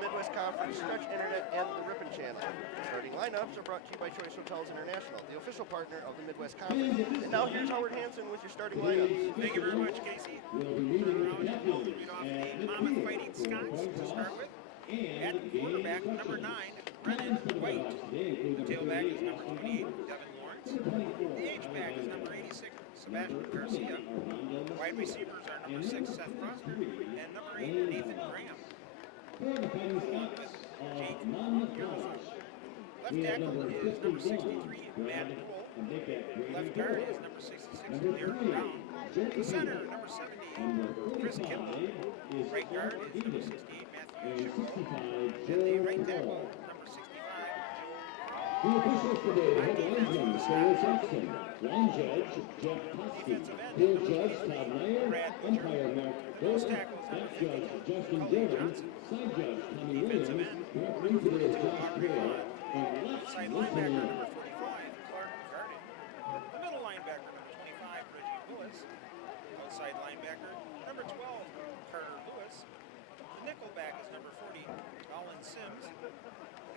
Midwest Conference, Stretch Internet, and the Ripon channel. The starting lineups are brought to you by Choice Hotels International, the official partner of the Midwest Conference. And now here's Howard Hansen with your starting lineups. Thank you very much, Casey. We'll read off the Monmouth Fighting Scots to start with. At quarterback, number 9, Brennan White. The tailback is number 28, Devon Laurence. The H-back is number 86, Sebastian Garcia. Wide receivers are number 6, Seth Prosper, and number 8, Nathan Graham. Jake Gilson. Left tackle is number 63, Matt Poole. Left guard is number 66, Derek Brown. The center, number 70, Chris Kimball. Right guard is number 68, Matthew Chimbo. And the right tackle, number 65, The officials today have linesman Sarah Jackson, line judge Jeff Kosky, field judge Todd Meyer, umpire Mark Gold, back judge Justin Devon, side judge Tommy Williams, referee today is Josh Pearl, and outside linebacker number 45, Clark Garden. The middle linebacker number 25, Reggie Lewis. Outside linebacker number 12, Carter Lewis. The nickelback is number 40, Colin Sims. The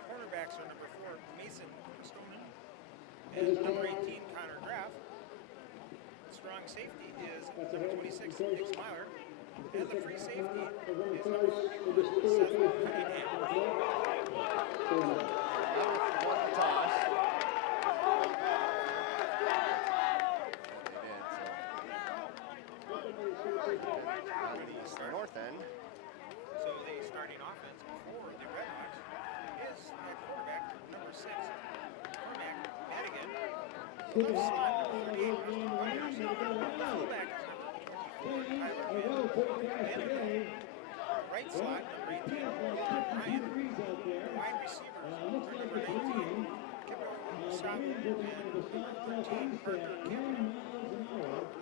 cornerbacks are number 4, Mason Stonen. And number 18, Connor Graff. The strong safety is number 26, Nick Smiler. And the free safety is number 41, Seth Cunningham. Won the toss. On the north end. So the starting offense for the Redhawks is at quarterback, number 6, Cormac Madigan. Left slot, number 38, Wonders. Fullback is number 24, Tyler Madigan. Right slot, number 18, Ryan. Wide receivers, number 19, Kipper Sabu, and 13, Parker Kim.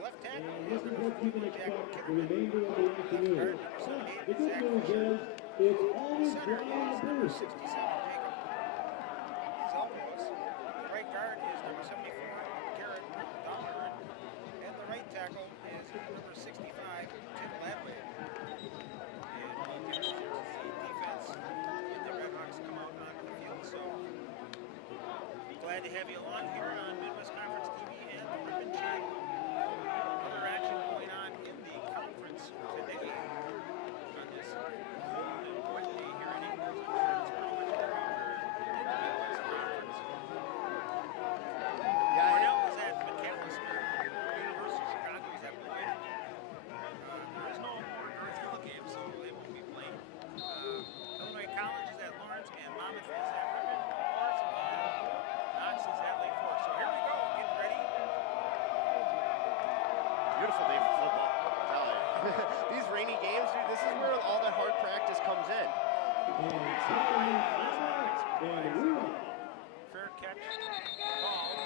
Left tackle is number 41, Jack Kitterman. Left guard, number 78, Zach Fisher. Center is number 67, Jacob Zelkowitz. The right guard is number 74, Garrett Donovan. And the right tackle is number 65, Tim Ladway. And we'll do the defense when the Redhawks come out onto the field. So glad to have you along here on Midwest Conference TV and the Ripon channel. Other action going on in the conference today on this cold and wet day here in England. It's probably in the Midwest Conference. Cornell is at McAllister. University of Chicago is at Lloyd. There is no North Hill game, so they won't be playing. Illinois College is at Lawrence, and Monmouth is at Ripon, of course, and Knox is at Lake Forest. So here we go, getting ready. Beautiful day for football. These rainy games, dude, this is where all the hard practice comes in. Fair catch called.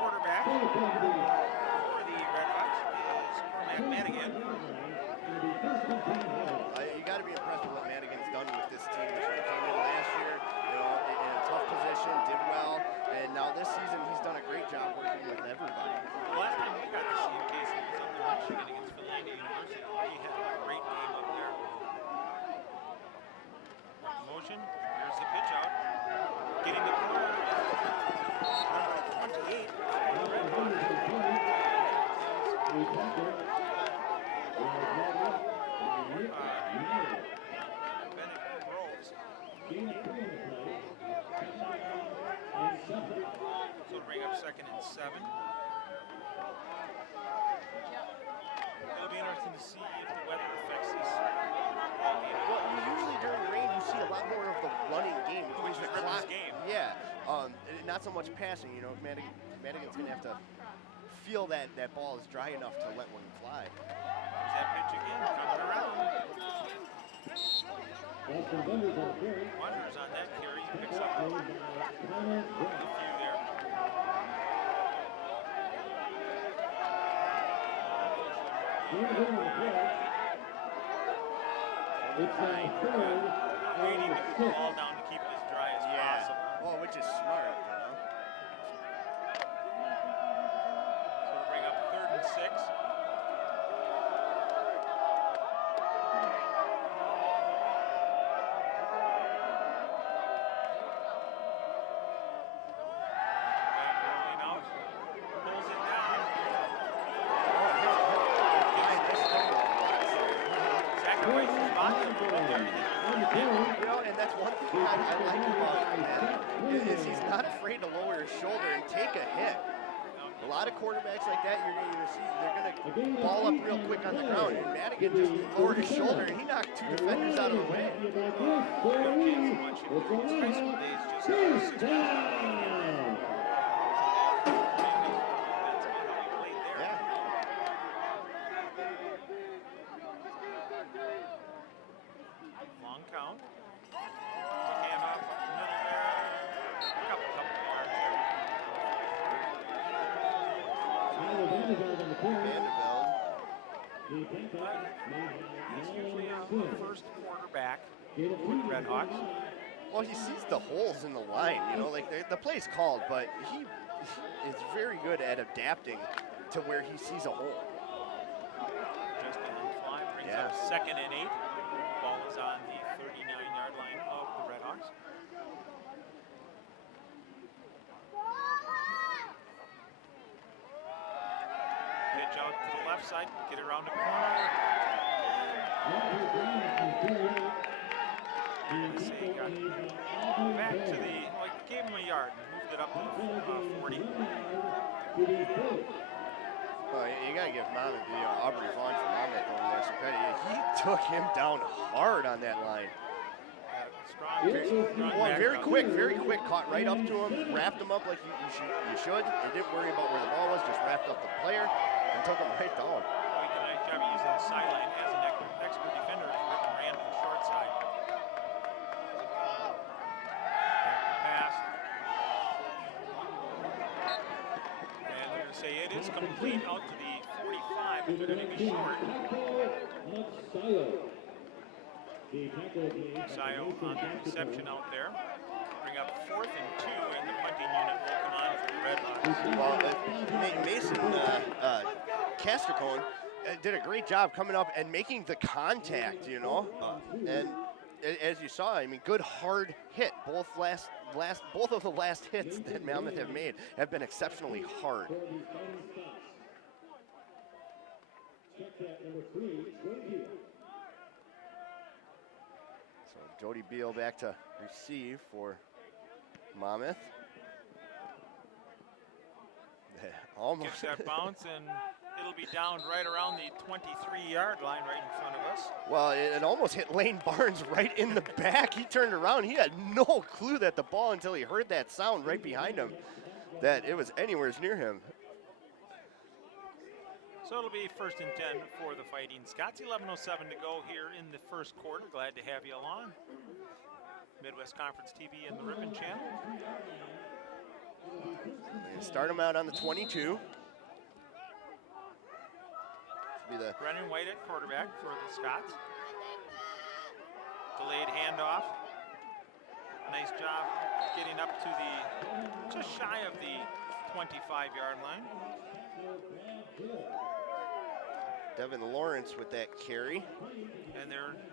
Quarterback for the Redhawks is Cormac Madigan. You got to be impressed with what Madigan's done with this team. He came in last year, in a tough position, did well, and now this season he's done a great job working with everybody. The last time we got to see him, Casey, was up in Michigan against Philadelphia University. He had a great game up there. Motion. Here's the pitch out. Getting the corner is number 28. Bennett Groves. So it'll bring up 2nd and 7. It'll be interesting to see if the weather affects this. Well, usually during the rain, you see a lot more of the running game. Which is Ripon's game. Yeah, not so much passing. Madigan's going to have to feel that ball is dry enough to let one fly. There's that pitch again, coming around. Wonders on that carry, picks up a few there. It's Right. third Waiting and to put the 6. ball down to keep it as dry as possible. Well, which is smart, you know. So we'll bring up 3rd and 6. Back rolling out. Pulls it down. Sacrifices his body. You know, and that's one thing I like about him, man, is he's not afraid to lower his shoulder and take a hit. A lot of quarterbacks like that, you're going to see, they're going to ball up real quick on the ground. And Madigan just lowered his shoulder, and he knocked 2 defenders out of the way. High school days just have 6 Touchdown! That's about how he played there. Yeah. Long count. Quick handoff up the middle there. Pick up a couple yards there. Vanderbilt. He's usually a first quarterback with the Red Hawks. Well, he sees the holes in the line, you know, like the play's called, but he is very good at adapting to where he sees a hole. Just a little fly brings Yeah. up 2nd and 8. Ball is on the 39-yard line of the Red Hawks. Pitch out to the left side, get around the corner. And say got back to the, like, gave him a yard and moved it up to the 40. Well, you got to give Monmouth, Aubrey Vaughn from Monmouth over there some credit. He took him down hard on that line. Strong Well, very background. quick, caught right up to him, wrapped him up like you should. He didn't worry about where the ball was, just wrapped up the player and took him right down. He did a nice job using the sideline as an expert defender. Ripon ran to the short side. Back to pass. And they're going to say it is complete out to the 45, but they're going to be short. Sayo on the reception out there. Bring up 4th and 2, and the punting unit will come on for the Red Hawks. Well, Mason Castricone did a great job coming up and making the contact, you know. And as you saw, I mean, good hard hit. Both of the last hits that Monmouth have made have been exceptionally hard. So Jody Beal back to receive for Monmouth. Almost. Gives that bounce, and it'll be down right around the 23-yard line right in front of us. Well, it almost hit Lane Barnes right in the back. He turned around. He had no clue that the ball, until he heard that sound right behind him, that it was anywhere near him. So it'll be 1st and 10 for the Fighting Scots. 11:07 to go here in the first quarter. Glad to have you along. Midwest Conference TV and the Ripon channel. They start him out on the 22. Be the Brennan White at quarterback for the Scots. Delayed handoff. Nice job getting up to the, just shy of the 25-yard line. Devon Laurence with that carry. And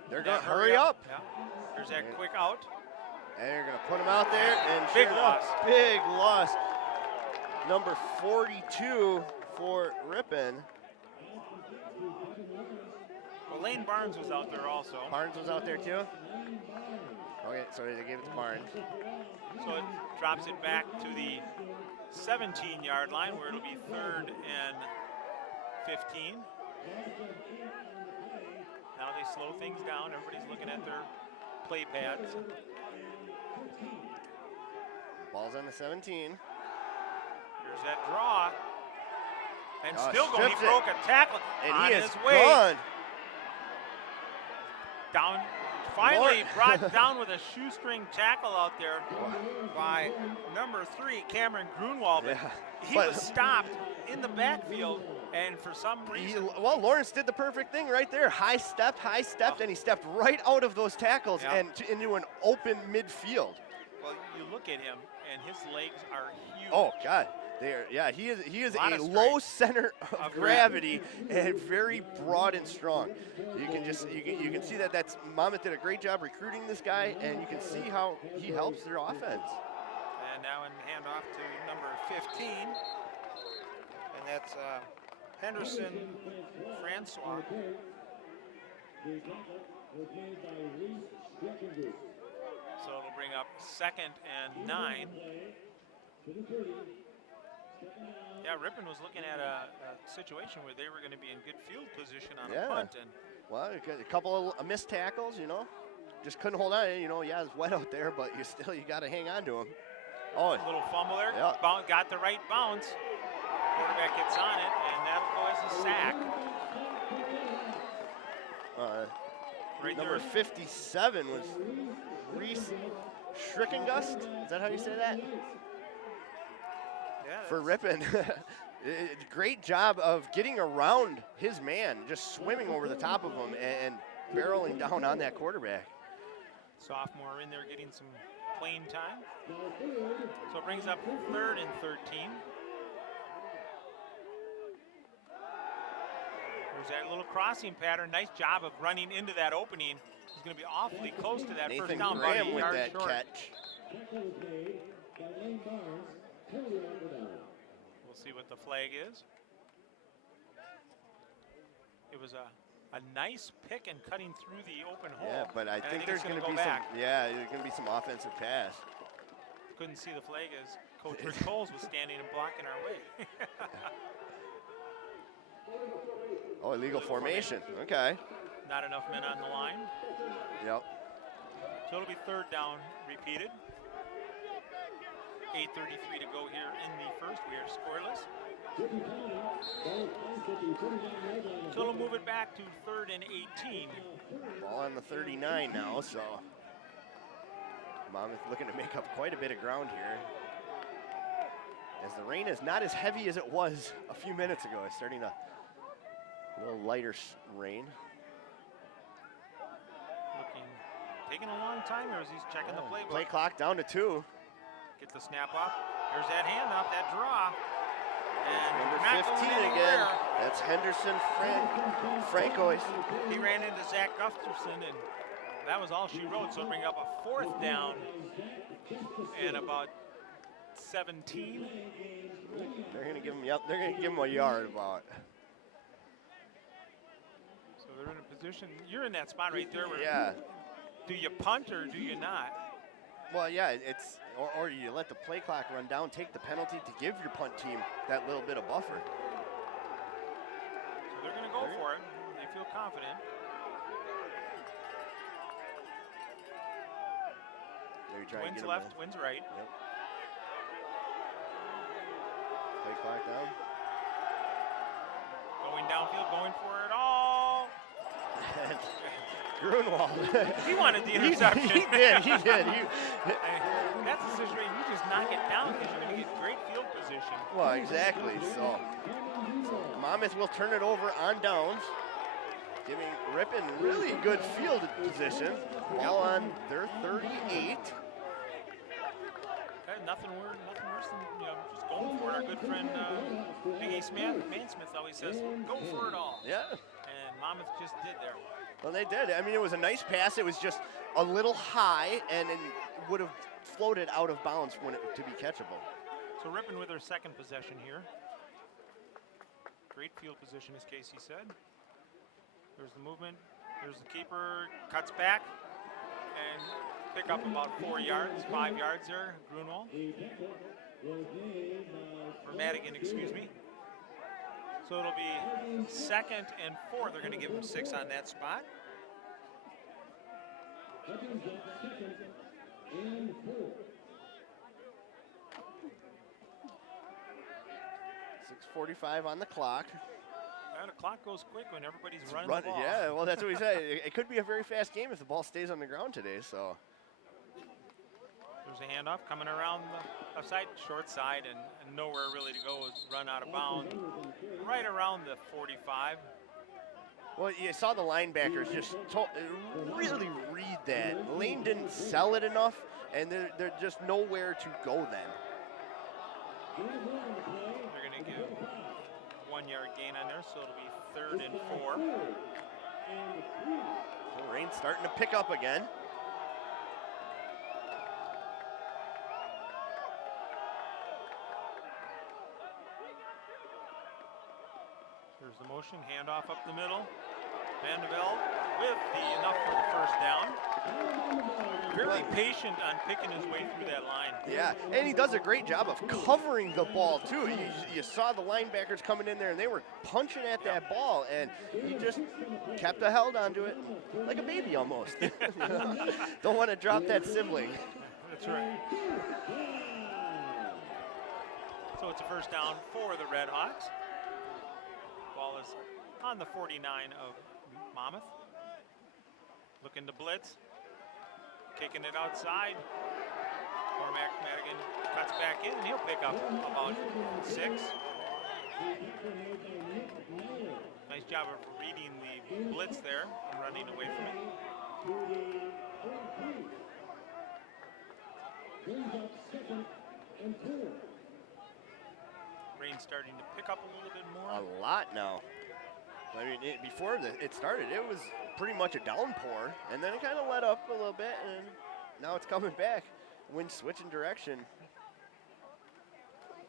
They're going to hurry up. Yeah. There's that quick out. And they're going to put him out there. And Big sure enough, loss. big loss. Number 42 for Ripon. Well, Lane Barnes was out there also. Barnes was out there too? Okay, so they gave it to Barnes. So it drops it back to the 17-yard line where it'll be 3rd and 15. Now they slow things down. Everybody's looking at their play pads. Ball's on the 17. Here's that draw. And Oh, still going. He strips it. broke a tackle And on he is his way gone. down. Finally brought down with a shoestring tackle out there by number 3, Cameron Grunwald. Yeah, He but- was stopped in the backfield And for some reason, well, Lawrence did the perfect thing right there. High stepped, and he stepped right out of those tackles and into an open midfield. well, you look at him, and his legs are huge. Oh God, he is a Lot of low strength. center of gravity and very broad and strong. You can see that's Monmouth did a great job recruiting this guy, and you can see how he helps their offense. And now in handoff to number 15, and that's Henderson Francois. So it'll bring up 2nd and 9. Yeah, Ripon was looking at a situation where they were going to be in good field position on a punt. And well, a couple of missed tackles, just couldn't hold on. It's wet out there, but you got to hang on to him. Oh, a little fumble there. Yeah. Got the right bounce. Quarterback gets on it, and that'll go as a sack. Right Number there. 57 was Reese Schrickengust. Is that how you say that? Yeah, For Ripon. Great job of getting around his man, just swimming over the top of him and barreling down on that quarterback. Sophomore in there getting some playing time. So it brings up 3rd and 13. There's that little crossing pattern. Nice job of running into that opening. He's going to be awfully close to that Nathan first down. Graham with yard that short. catch. We'll see what the flag is. It was a nice pick and cutting through the open hole. Yeah, but I think there's going to be back. there's going to be some offensive pass. Couldn't see the flag as Coach Rick Coles was standing and blocking our way. Oh, illegal formation. Okay. Not enough men on the line. Yep. So it'll be 3rd down repeated. 8:33 to go here in the first. We are scoreless. So it'll move it back to 3rd and 18. Ball on the 39 now, so Monmouth looking to make up quite a bit of ground here. As the rain is not as heavy as it was a few minutes ago. It's starting a little lighter rain. Taking a long time, or is he checking the playbook? Play clock down to 2. Get the snap up. There's that hand up, that draw. And Number not 15 going again. anywhere. That's Henderson Francois. He ran into Zach Gustafson, and that was all she wrote. So bring up a 4th down and about 17. They're gonna give him. Yep, they're gonna give him a yard about. So they're in a position. You're in that spot right there. Where Yeah. Do you punt or do you not? Well, yeah, it's or you let the play clock run down, take the penalty to give your punt team that little bit of buffer. So they're going to go for it. They feel confident. Maybe try and Wins get left, wins right. Yep. Play clock down. Going downfield, going for it all. Grunwald. He wanted the interception. He did. That's a situation. You just knock it down because you're going to get great field position. Well, exactly. So Monmouth will turn it over on downs, giving Ripon really good field position. Ball on their 38. Nothing worse than just going for it. Our good friend Big A Mansmith always says, "Go for it all." Yeah. And Monmouth just did there. Well, they did. I mean, it was a nice pass. It was just a little high, and it would have floated out of bounds to be catchable. So Ripon with their 2nd possession here. Great field position, as Casey said. There's the movement. There's the keeper. Cuts back and pick up about 4 yards, 5 yards there. Grunwald. Or Madigan, excuse me. So it'll be 2nd and 4. They're going to give him 6 on that spot. .6:45 on the clock. And the clock goes quick when everybody's running the ball. Yeah, well, that's what we said. It could be a very fast game if the ball stays on the ground today. So There's There's a handoff coming around the left side, short side, and nowhere really to go. Run out of bounds right around the 45. Well, you saw the linebackers just really read that. Lane didn't sell it enough, and they're just nowhere to go then. They're going to give 1 yard gain on there, so it'll be 3rd and 4. Well, Rain's starting to pick up again. Here's the motion, handoff up the middle. Vandevelde with enough for the first down. Very patient on picking his way through that line. Yeah, and he does a great job of covering the ball too. You saw the linebackers coming in there and they were punching at that ball, and he just kept a held onto it like a baby almost. Don't want to drop that sibling. That's right. So it's a first down for the Red Hawks. Ball is on the 49 of Monmouth. Looking to blitz. Kicking it outside. Cormac Madigan cuts back in, and he'll pick up about 6. Nice job of reading the blitz there and running away from it. Rain starting to pick up a little bit more. A lot now. I mean, before it started, it was pretty much a downpour, and then it kind of let up a little bit, and now it's coming back. Wind switching direction.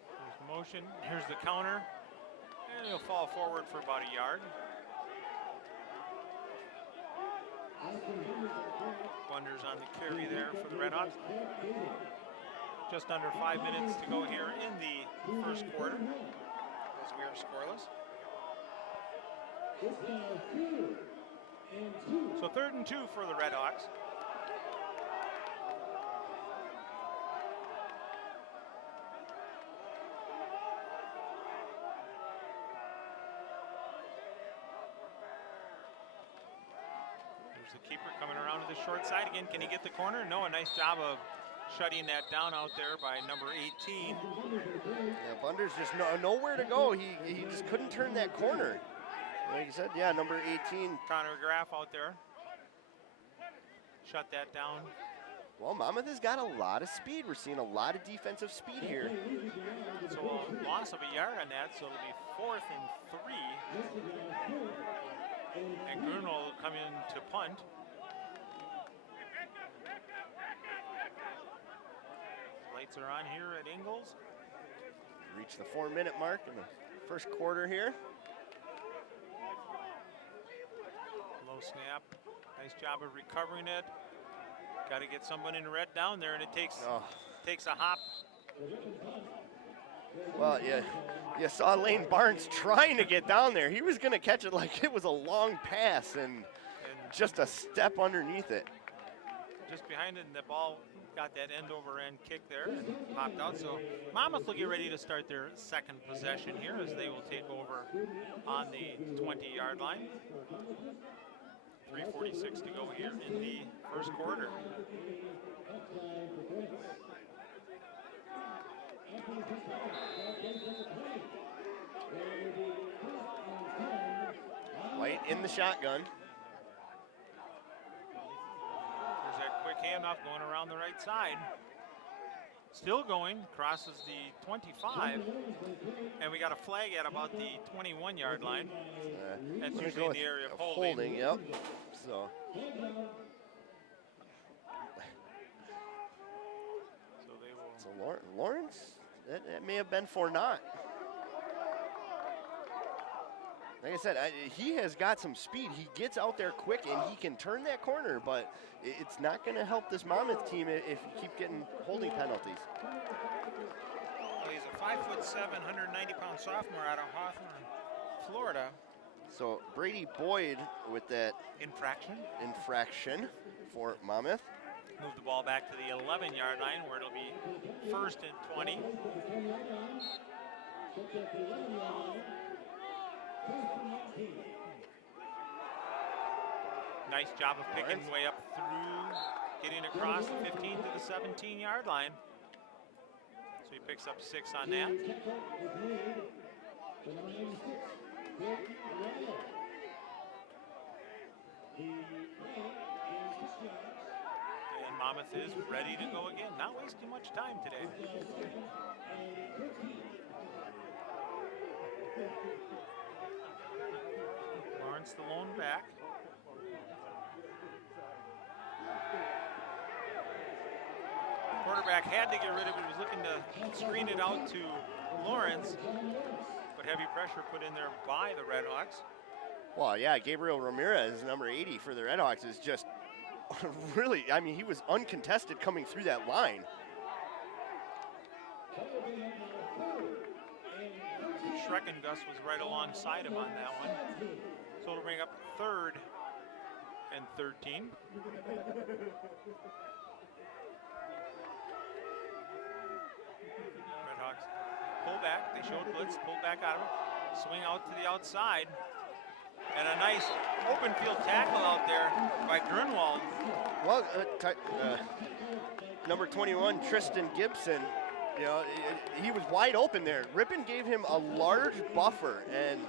Here's the motion. Here's the counter, and he'll fall forward for about a yard. Wonders on the carry there for the Red Hawks. Just under 5 minutes to go here in the first quarter, as we are scoreless. So 3rd and 2 for the Red Hawks. There's the keeper coming around to the short side again. Can he get the corner? No, a nice job of shutting that down out there by number 18. Yeah, Bunder's just nowhere to go. He just couldn't turn that corner. Like you said, yeah, number 18. Connor Graff out there. Shut that down. Well, Monmouth has got a lot of speed. We're seeing a lot of defensive speed here. So a loss of a yard on that, so it'll be 4th and 3. And Grunwald will come in to punt. Lights are on here at Ingalls. Reach the 4-minute mark in the first quarter here. Low snap. Nice job of recovering it. Got to get someone in red down there, and it takes a hop. Well, yeah, you saw Lane Barnes trying to get down there. He was going to catch it like it was a long pass, and just a step underneath it. Just behind it, and the ball got that end-over-end kick there and popped out. So Monmouth will get ready to start their second possession here as they will take over on the 20-yard line. 3:46 to go here in the first quarter. White in the shotgun. There's that quick handoff going around the right side. Still going, crosses the 25, and we got a flag at about the 21-yard line. That's usually in the area of holding. Yep. So they will. So Lawrence, that may have been for naught. Like I said, he has got some speed. He gets out there quick, and he can turn that corner, but it's not going to help this Monmouth team if you keep getting holding penalties. Well, he's a 5'7", 190-pound sophomore out of Hawthorne, Florida. So Brady Boyd with that infraction for Monmouth. Move the ball back to the 11-yard line where it'll be 1st and 20. Nice job of picking way up through getting across the 15 to the 17-yard line. So he picks up 6 on that. And Monmouth is ready to go again. Not wasting much time today. Lawrence the lone back. Quarterback had to get rid of it. He was looking to screen it out to Lawrence, but heavy pressure put in there by the Redhawks. Well, yeah, Gabriel Ramirez, number 80 for the Redhawks, is just really, I mean, he was uncontested coming through that line. Schreckengus was right alongside him on that one. So it'll bring up 3rd and 13. Redhawks pull back. They showed blitz, pull back out of it. Swing out to the outside. And a nice open field tackle out there by Grunwald. Well, number 21, Tristan Gibson, you know, he was wide open there. Ripon gave him a large buffer, and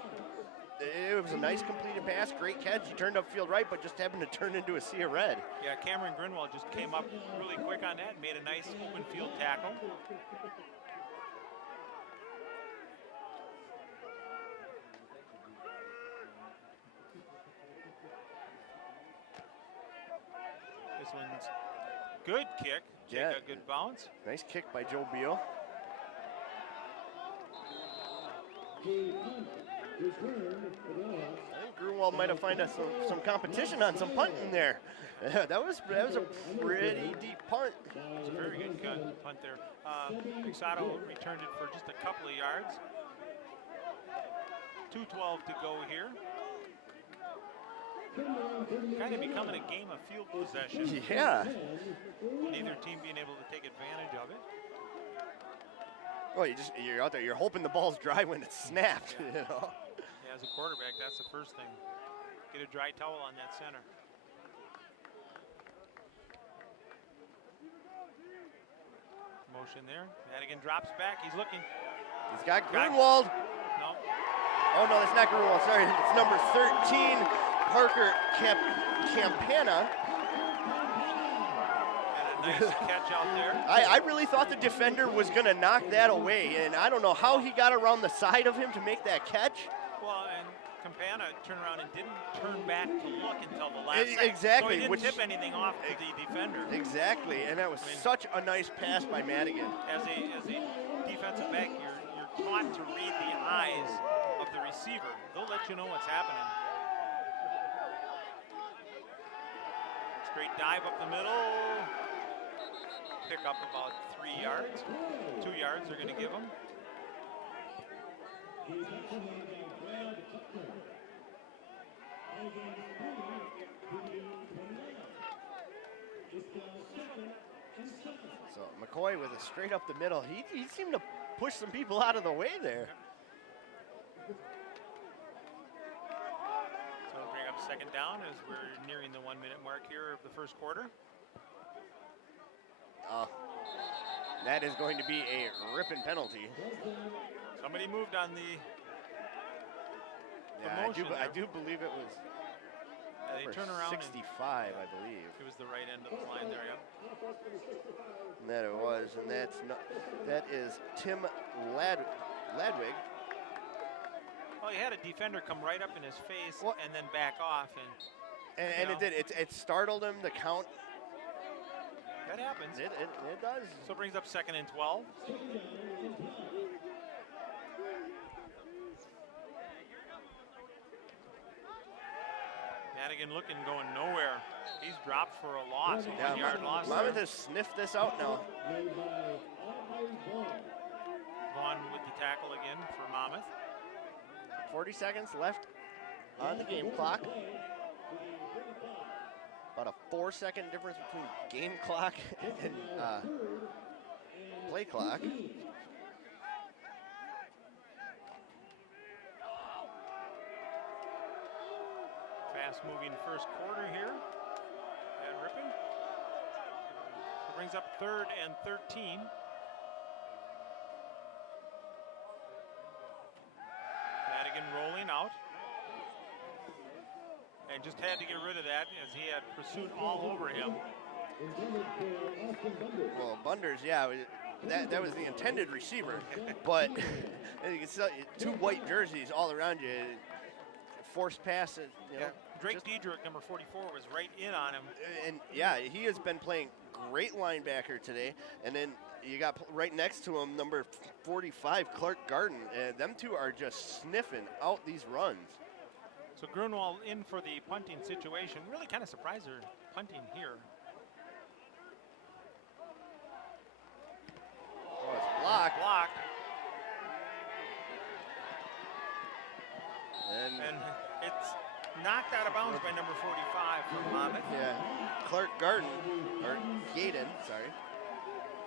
it was a nice completed pass, great catch. He turned upfield right, but just happened to turn into a sea of red. Yeah, Cameron Grunwald just came up really quick on that, made a nice open field tackle. This one's good kick. Yeah. A good bounce. Nice kick by Joe Beal. I think Grunwald might have found us some competition on some punting there. that was a pretty deep punt. It's a very good punt there. Pixato returned it for just a couple of yards. 2:12 to go here. Kind of becoming a game of field possession. Yeah. Neither team being able to take advantage of it. Well, you're out there. You're hoping the ball's dry when it's snapped. You know. Yeah, as a quarterback, that's the first thing. Get a dry towel on that center. Motion there. Madigan drops back. He's looking. He's got Grunwald. No. Oh no, that's not Grunwald. Sorry, it's number 13, Parker Campana. Nice catch out there. I really thought the defender was going to knock that away, and I don't know how he got around the side of him to make that catch. Well, and Campana turned around and didn't turn back to look until the last second. Exactly. So he didn't tip anything off to the defender. Exactly, and that was such a nice pass by Madigan. As a defensive back, you're taught to read the eyes of the receiver. They'll let you know what's happening. Straight dive up the middle. Pick up about 3 yards. 2 yards they're going to give him. So McCoy with a straight up the middle. He seemed to push some people out of the way there. So we'll bring up 2nd down as we're nearing the 1 minute mark here of the first quarter. That is going to be a Ripon penalty. Somebody moved on the Yeah, I do believe it was they turn around 65, I believe. It was the right end of the line there, yeah. That it was, and that is Tim Ladwig. Well, he had a defender come right up in his face and then back off, and it did. It startled him. The count. That happens. It does. So it brings up 2nd and 12. Madigan looking, going nowhere. He's dropped for a loss, a 1 yard loss. Monmouth has sniffed this out now. Vaughn with the tackle again for Monmouth. 40 seconds left on the game clock. About a 4-second difference between game clock and play clock. Fast moving first quarter here at Ripon. brings up 3rd and 13. Madigan rolling out. And just had to get rid of that as he had pursuit all over him. Well, Bunders, yeah, that was the intended receiver, but you can see 2 white jerseys all around you. Forced passes. You know, Drake Diedrich, number 44, was right in on him. And yeah, he has been playing great linebacker today. And then you got right next to him, number 45, Clark Garden. Them two are just sniffing out these runs. So Grunwald in for the punting situation. Really kind of surprised they're punting here. Oh, it's blocked. Blocked. And it's knocked out of bounds by number 45 from Monmouth. yeah, Clark Garden, or Gaden, sorry.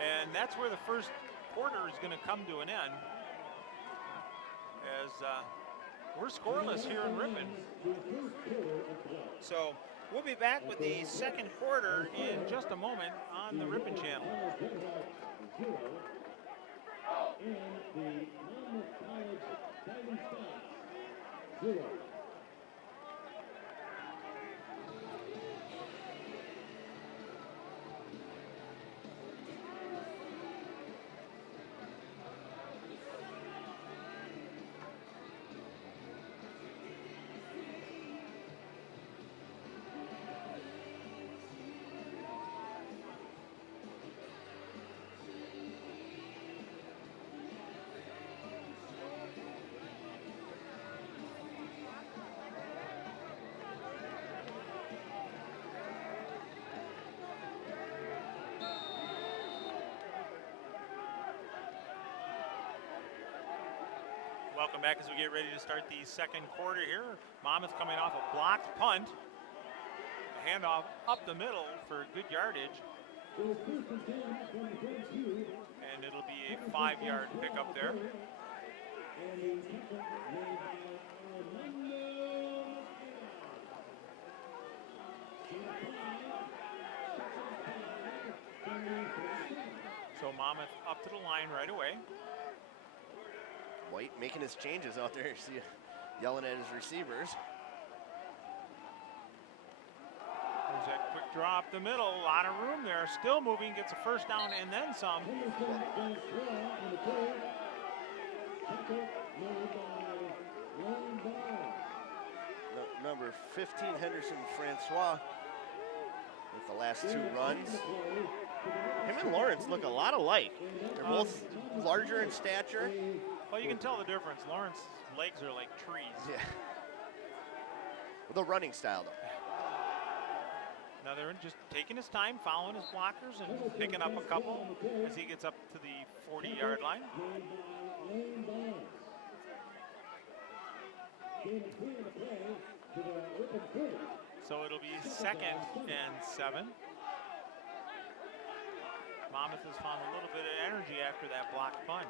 And that's where the first quarter is going to come to an end. As we're scoreless here in Ripon. So we'll be back with the second quarter in just a moment on the Ripon channel. And the Monmouth College Fighting Scots, 0. Welcome back as we get ready to start the second quarter here. Monmouth coming off a blocked punt. A handoff up the middle for good yardage. And it'll be a 5-yard pickup there. So Monmouth up to the line right away. White making his changes out there, see, yelling at his receivers. There's that quick draw up the middle, a lot of room there. Still moving, gets a first down and then some. Number 15, Henderson Francois, with the last 2 runs. Him and Lawrence look a lot alike. They're both larger in stature. Well, you can tell the difference. Lawrence's legs are like trees. Yeah. With a running style, though. Now they're just taking his time, following his blockers, and picking up a couple as he gets up to the 40-yard line. So it'll be 2nd and 7. Monmouth has found a little bit of energy after that blocked punt.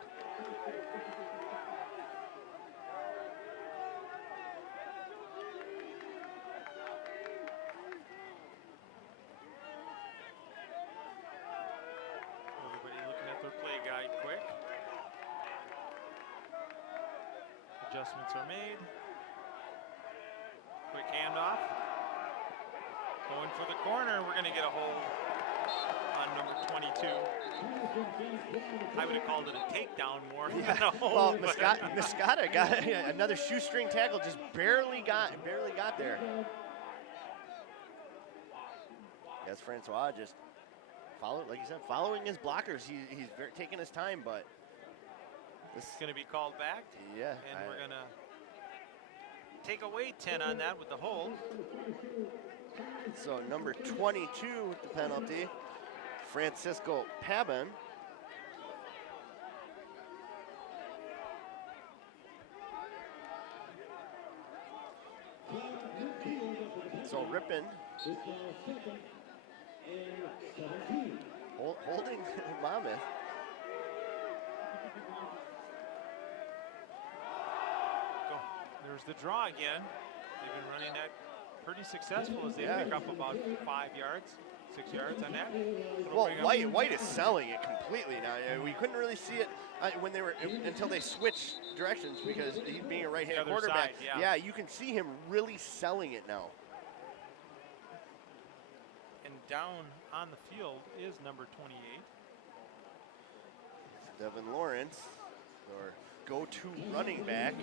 Everybody looking at their play guide quick. Adjustments are made. Quick handoff. Going for the corner. We're going to get a hold on number 22. I would have called it a takedown more than a hold. Well, Moscata got another shoestring tackle, just barely got there. Yes, Francois just like you said, following his blockers. He's taking his time, but this is going to be called back. Yeah, and we're going to take away 10 on that with the hold. So number 22 with the penalty, Francisco Pabin. So Ripon holding Monmouth. There's the draw again. They've been running that pretty successful as they pick up about 5 yards. 6 yards on that. Well, White is selling it completely now. We couldn't really see it when they were until they switched directions because he being a right-handed quarterback. Side, yeah. You can see him really selling it now. And down on the field is number 28. Devon Laurence, our go-to running back.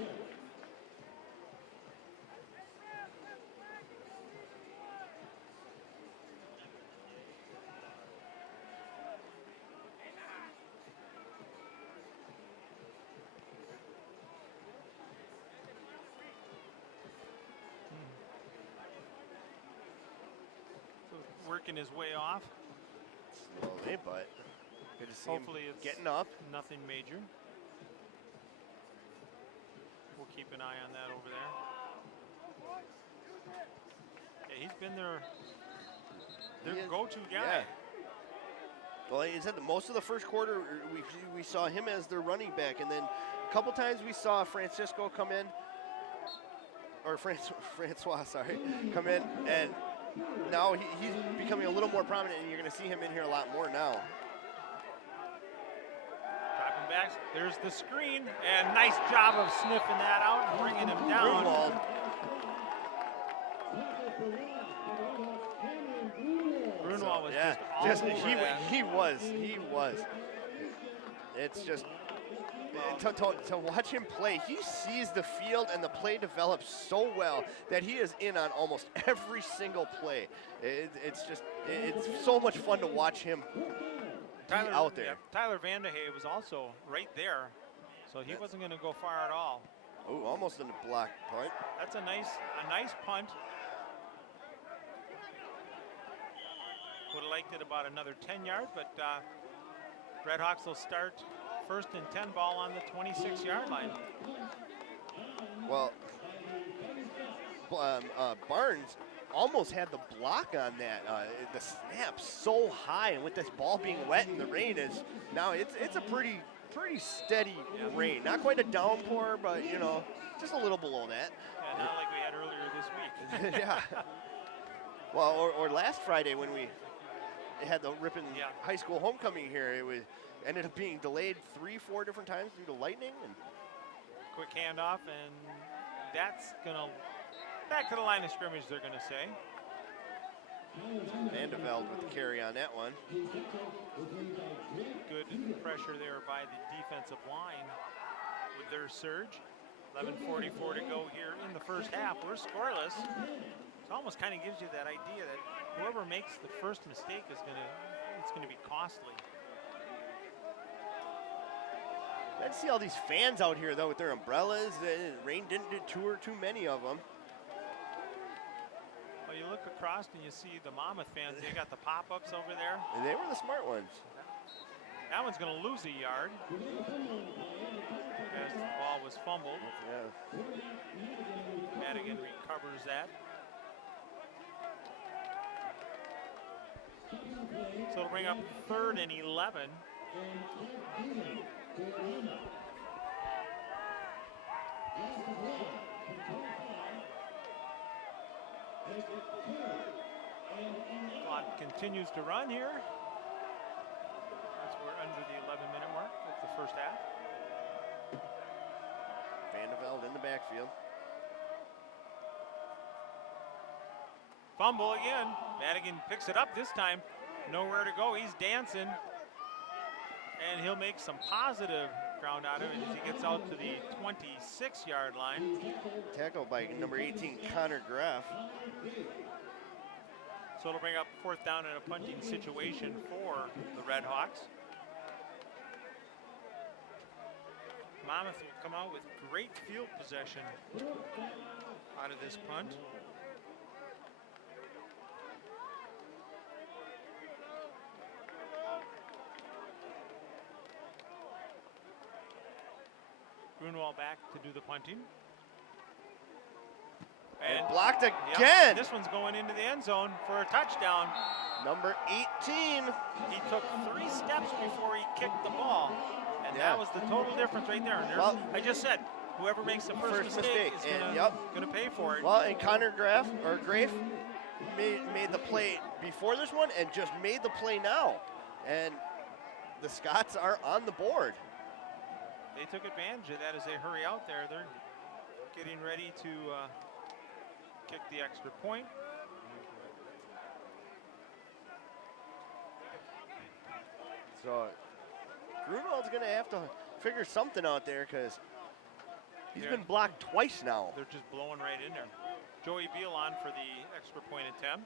Working his way off. Slowly, but good to see Hopefully him it's getting up. Nothing major. We'll keep an eye on that over there. Yeah, he's been their go-to guy. Yeah. Well, he said that most of the first quarter we saw him as their running back, and then a couple times we saw Francisco come in, or Francois, sorry, come in, and now he's becoming a little more prominent, and you're going to see him in here a lot more now. Dropping backs. There's the screen, and nice job of sniffing that out and bringing him down. Grunwald was just all over that. He was. It's just to watch him play. He sees the field and the play develops so well that he is in on almost every single play. It's so much fun to watch him out there. Yeah, Tyler Vanderhey was also right there, so he wasn't going to go far at all. Oh, almost in a block punt. That's a nice punt. Would have liked it about another 10 yards, but Redhawks will start 1st and 10 ball on the 26-yard line. Well, Barnes almost had the block on that. The snap so high, and with this ball being wet in the rain, it's a pretty steady rain. Not quite a downpour, but just a little below that. Yeah, not like we had earlier this week. Yeah. Well, or last Friday when we had the Ripon High School homecoming here, it ended up being delayed 3-4 different times due to lightning. And quick handoff, and that's gonna back to the line of scrimmage. They're gonna say. Vandeveld with the carry on that one. Good pressure there by the defensive line with their surge. 11:44 to go here in the first half. We're scoreless. It almost kind of gives you that idea that whoever makes the first mistake it's gonna be costly. Let's see all these fans out here though with their umbrellas. The rain didn't do too many of them. Well, you look across and you see the Monmouth fans. They got the pop-ups over there. And they were the smart ones. That one's going to lose a yard as the ball was fumbled. Yeah. Madigan recovers that. So it'll bring up 3rd and 11. Clock continues to run here. As we're under the 11-minute mark. That's the first half. Vandeveld in the backfield. Fumble again. Madigan picks it up this time. Nowhere to go. He's dancing. And he'll make some positive ground out of it as he gets out to the 26-yard line. Tackled by number 18, Connor Graff. So it'll bring up 4th down in a punting situation for the Redhawks. Monmouth will come out with great field possession out of this punt. Grunwald back to do the punting. And blocked again. Yep, this one's going into the end zone for a touchdown. Number 18. He took 3 steps before he kicked the ball. And that was the total difference right there. And I just said, whoever makes the first mistake is going to pay for it. Well, and Connor Graff, made the play before this one and just made the play now. And the Scots are on the board. They took advantage of that as they hurry out there. They're getting ready to kick the extra point. So Grunewald's going to have to figure something out there because he's been blocked twice now. They're just blowing right in there. Joey Beal on for the extra point attempt.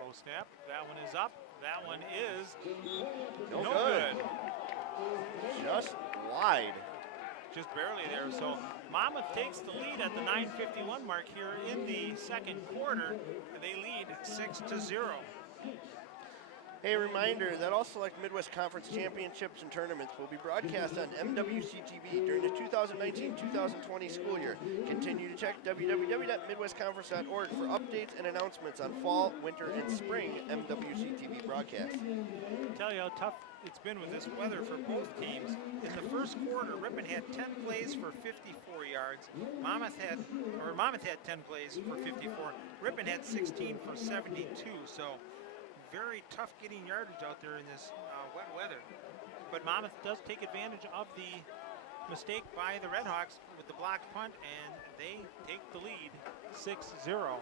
Low snap. That one is up. That one is no good. Just wide. Just barely there. So Monmouth takes the lead at the 9:51 mark here in the second quarter. They lead 6-0. Hey, a reminder that all select Midwest Conference championships and tournaments will be broadcast on MWC-TV during the 2019-2020 school year. Continue to check www.midwestconference.org for updates and announcements on fall, winter, and spring MWC-TV broadcasts. Tell you how tough it's been with this weather for both teams. In the first quarter, Ripon had 10 plays for 54 yards. Monmouth had 10 plays for 54. Ripon had 16 for 72. So very tough getting yardage out there in this wet weather. But Monmouth does take advantage of the mistake by the Redhawks with the blocked punt, and they take the lead 6-0.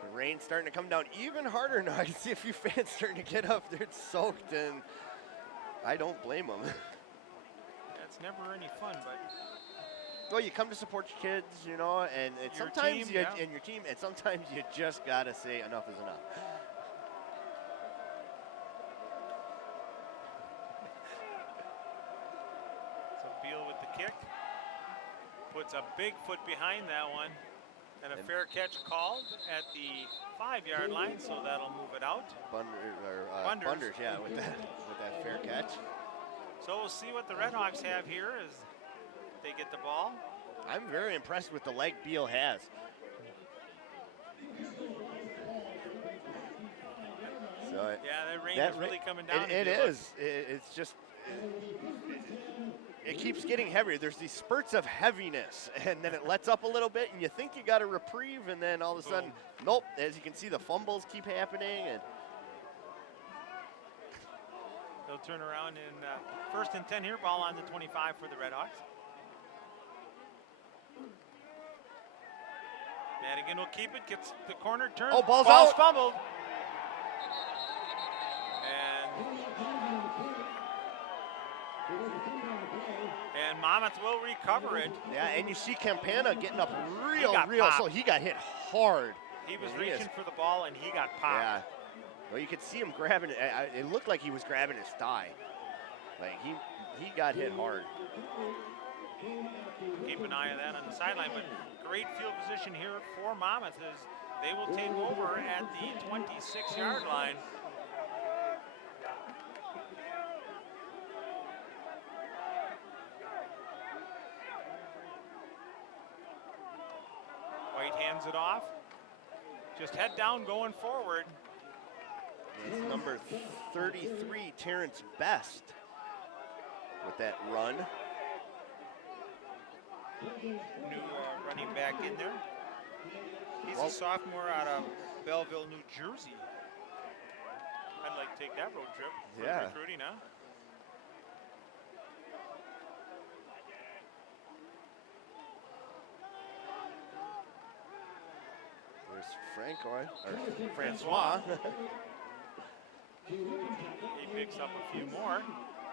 The rain's starting to come down even harder now. I can see a few fans starting to get up. They're soaked, and I don't blame them. That's never any fun, but well, you come to support your kids, you know, and sometimes team, and your team, and sometimes you just gotta say enough is enough. Kick, puts a big foot behind that one, and a fair catch called at the 5-yard line, so that'll move it out. Bunders, yeah, with that fair catch. So we'll see what the Redhawks have here as they get the ball. I'm very impressed with the leg Beal has. So yeah, that rain is really coming down. It is. It's just. It keeps getting heavier. There's these spurts of heaviness, and then it lets up a little bit, and you think you got a reprieve, and then all of a sudden, nope. As you can see, the fumbles keep happening, and they'll turn around in 1st and 10 here. Ball on the 25 for the Redhawks. Madigan will keep it. Gets the corner turn. Oh, ball's out. Fumbled. And Monmouth will recover it. Yeah, and you see Campana getting up real. Popped. So he got hit hard. He was reaching for the ball, and he got popped. Yeah. Well, you could see him grabbing it. It looked like he was grabbing his thigh. Like he got hit hard. Keep an eye on that on the sideline, but great field position here for Monmouth as they will take over at the 26-yard line. White hands it off. Just head down going forward. It's number 33, Terrence Best, with that run. New running back in there. He's a sophomore out of Belleville, New Jersey. I'd like to take that road trip for recruiting, huh? There's Francois. He picks up a few more.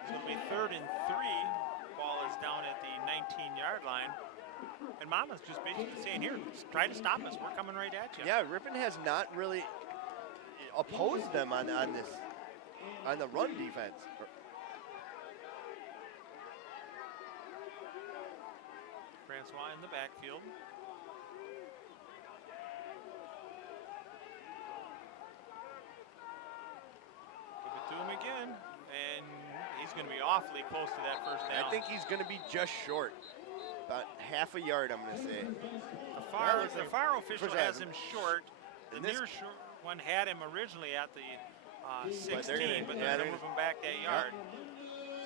So it'll be 3rd and 3. Ball is down at the 19-yard line. And Monmouth's just basically saying, here, try to stop us. We're coming right at you. Yeah, Ripon has not really opposed them on the run defense. Francois in the backfield. To him again, and he's going to be awfully close to that first down. I think he's going to be just short, about half a yard, I'm going to say. The far official has him short. The near short one had him originally at the 16, but they're going to move him back that yard.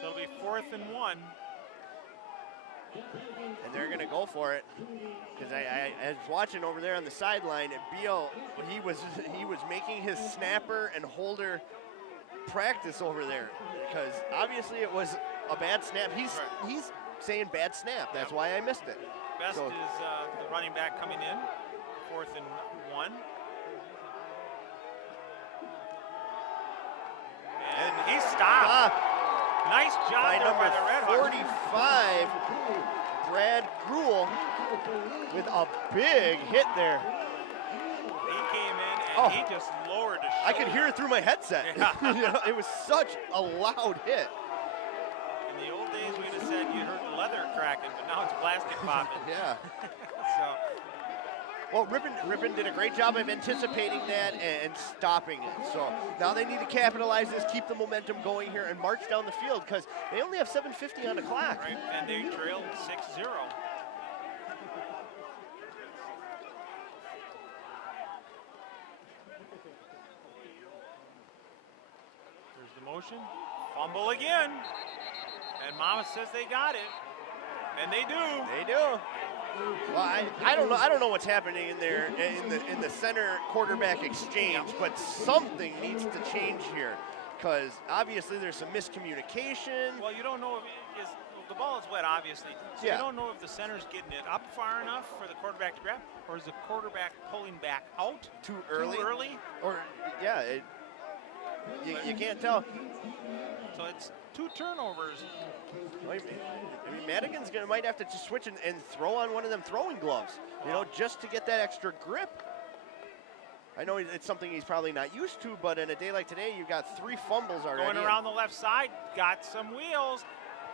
So it'll be 4th and 1. And they're going to go for it. Because I was watching over there on the sideline, and Beal, he was making his snapper and holder practice over there. Because obviously it was a bad snap. He's saying bad snap. That's why I missed it. Best is the running back coming in, 4th and 1. And he stopped. Nice job by there number by the Red Hawks. 45, Brad Gruel, with a big hit there. He came in and he just lowered his shoulder. I could hear it through my headset. Yeah. You know, it was such a loud hit. In the old days, we'd have said you heard leather cracking, but now it's plastic popping. Yeah. So, Well, Ripon did a great job of anticipating that and stopping it. So now they need to capitalize this, keep the momentum going here, and march down the field because they only have 7:50 on the clock. right, and they trailed 6-0. There's the motion. Fumble again. And Monmouth says they got it. And they do. They do. Well, I don't know what's happening in there in the center quarterback exchange, but something needs to change here because obviously there's some miscommunication. Well, you don't know if the ball is wet, obviously. So Yeah. you don't know if the center's getting it up far enough for the quarterback to grab, or is the quarterback pulling back out Too early. Too early? Or yeah, you can't tell. So it's 2 turnovers. I mean, Madigan's might have to just switch and throw on one of them throwing gloves, you know, just to get that extra grip. I know it's something he's probably not used to, but in a day like today, you've got 3 fumbles already. Going around the left side, got some wheels.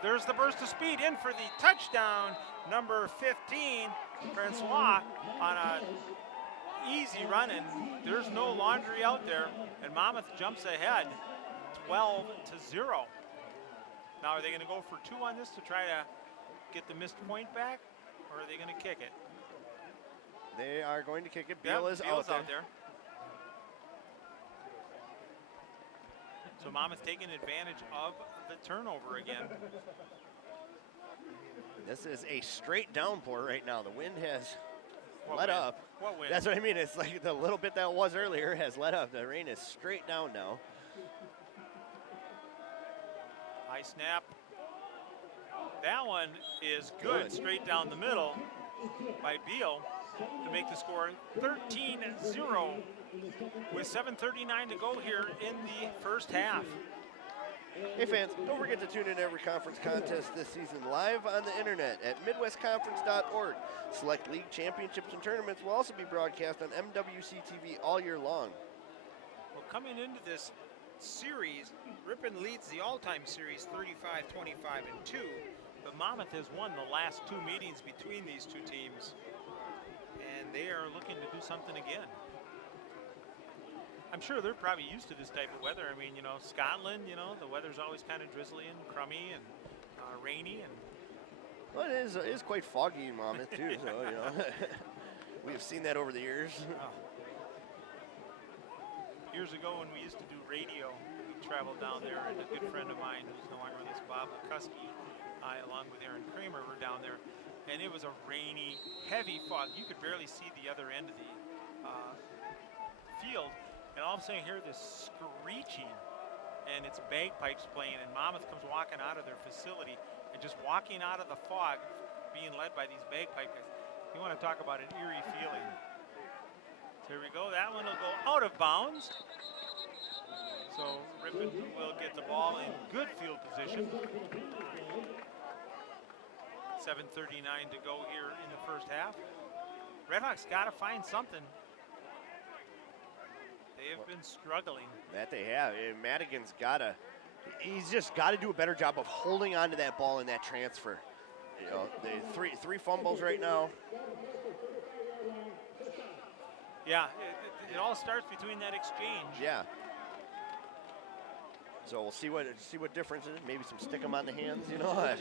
There's the burst of speed in for the touchdown. Number 15, Francois, on a easy run, and there's no laundry out there. And Monmouth jumps ahead, 12-0. Now, are they going to go for 2 on this to try to get the missed point back, or are they going to kick it? They are going to kick it. Yep, Beal is Beal's out there. So Monmouth taking advantage of the turnover again. This is a straight downpour right now. The wind has What let wind? up. What wind? That's what I mean. It's like the little bit that was earlier has let up. The rain is straight down now. High snap. That one is good. Straight down the middle by Beal to make the score 13-0 with 7:39 to go here in the first half. Hey fans, don't forget to tune in to every conference contest this season live on the internet at midwestconference.org. Select league championships and tournaments will also be broadcast on MWC TV all year long. Well, coming into this series, Ripon leads the all-time series 35-25-2. But Monmouth has won the last 2 meetings between these 2 teams, and they are looking to do something again. I'm sure they're probably used to this type of weather. I mean, you know, Scotland, you know, the weather's always kind of drizzly and crummy and rainy. And Well, it is quite foggy in Monmouth too, so, you know, we have seen that over the years. Years ago when we used to do radio, we traveled down there, and a good friend of mine who's no longer with us, Bob Lukusky, along with Aaron Kramer, were down there, and it was a rainy, heavy fog. You could barely see the other end of the field, and all of a sudden you hear this screeching, and it's bagpipes playing, and Monmouth comes walking out of their facility, and just walking out of the fog, being led by these bagpipe guys. You want to talk about an eerie feeling. So here we go. That one will go out of bounds. So Ripon will get the ball in good field position. 7:39 to go here in the first half. Redhawks got to find something. They have been struggling. That they have. Madigan's he's just got to do a better job of holding on to that ball in that transfer. You know, three fumbles right now. Yeah, it all starts between that exchange. Yeah. So we'll see what difference it is. Maybe some stick 'em on the hands, you know. I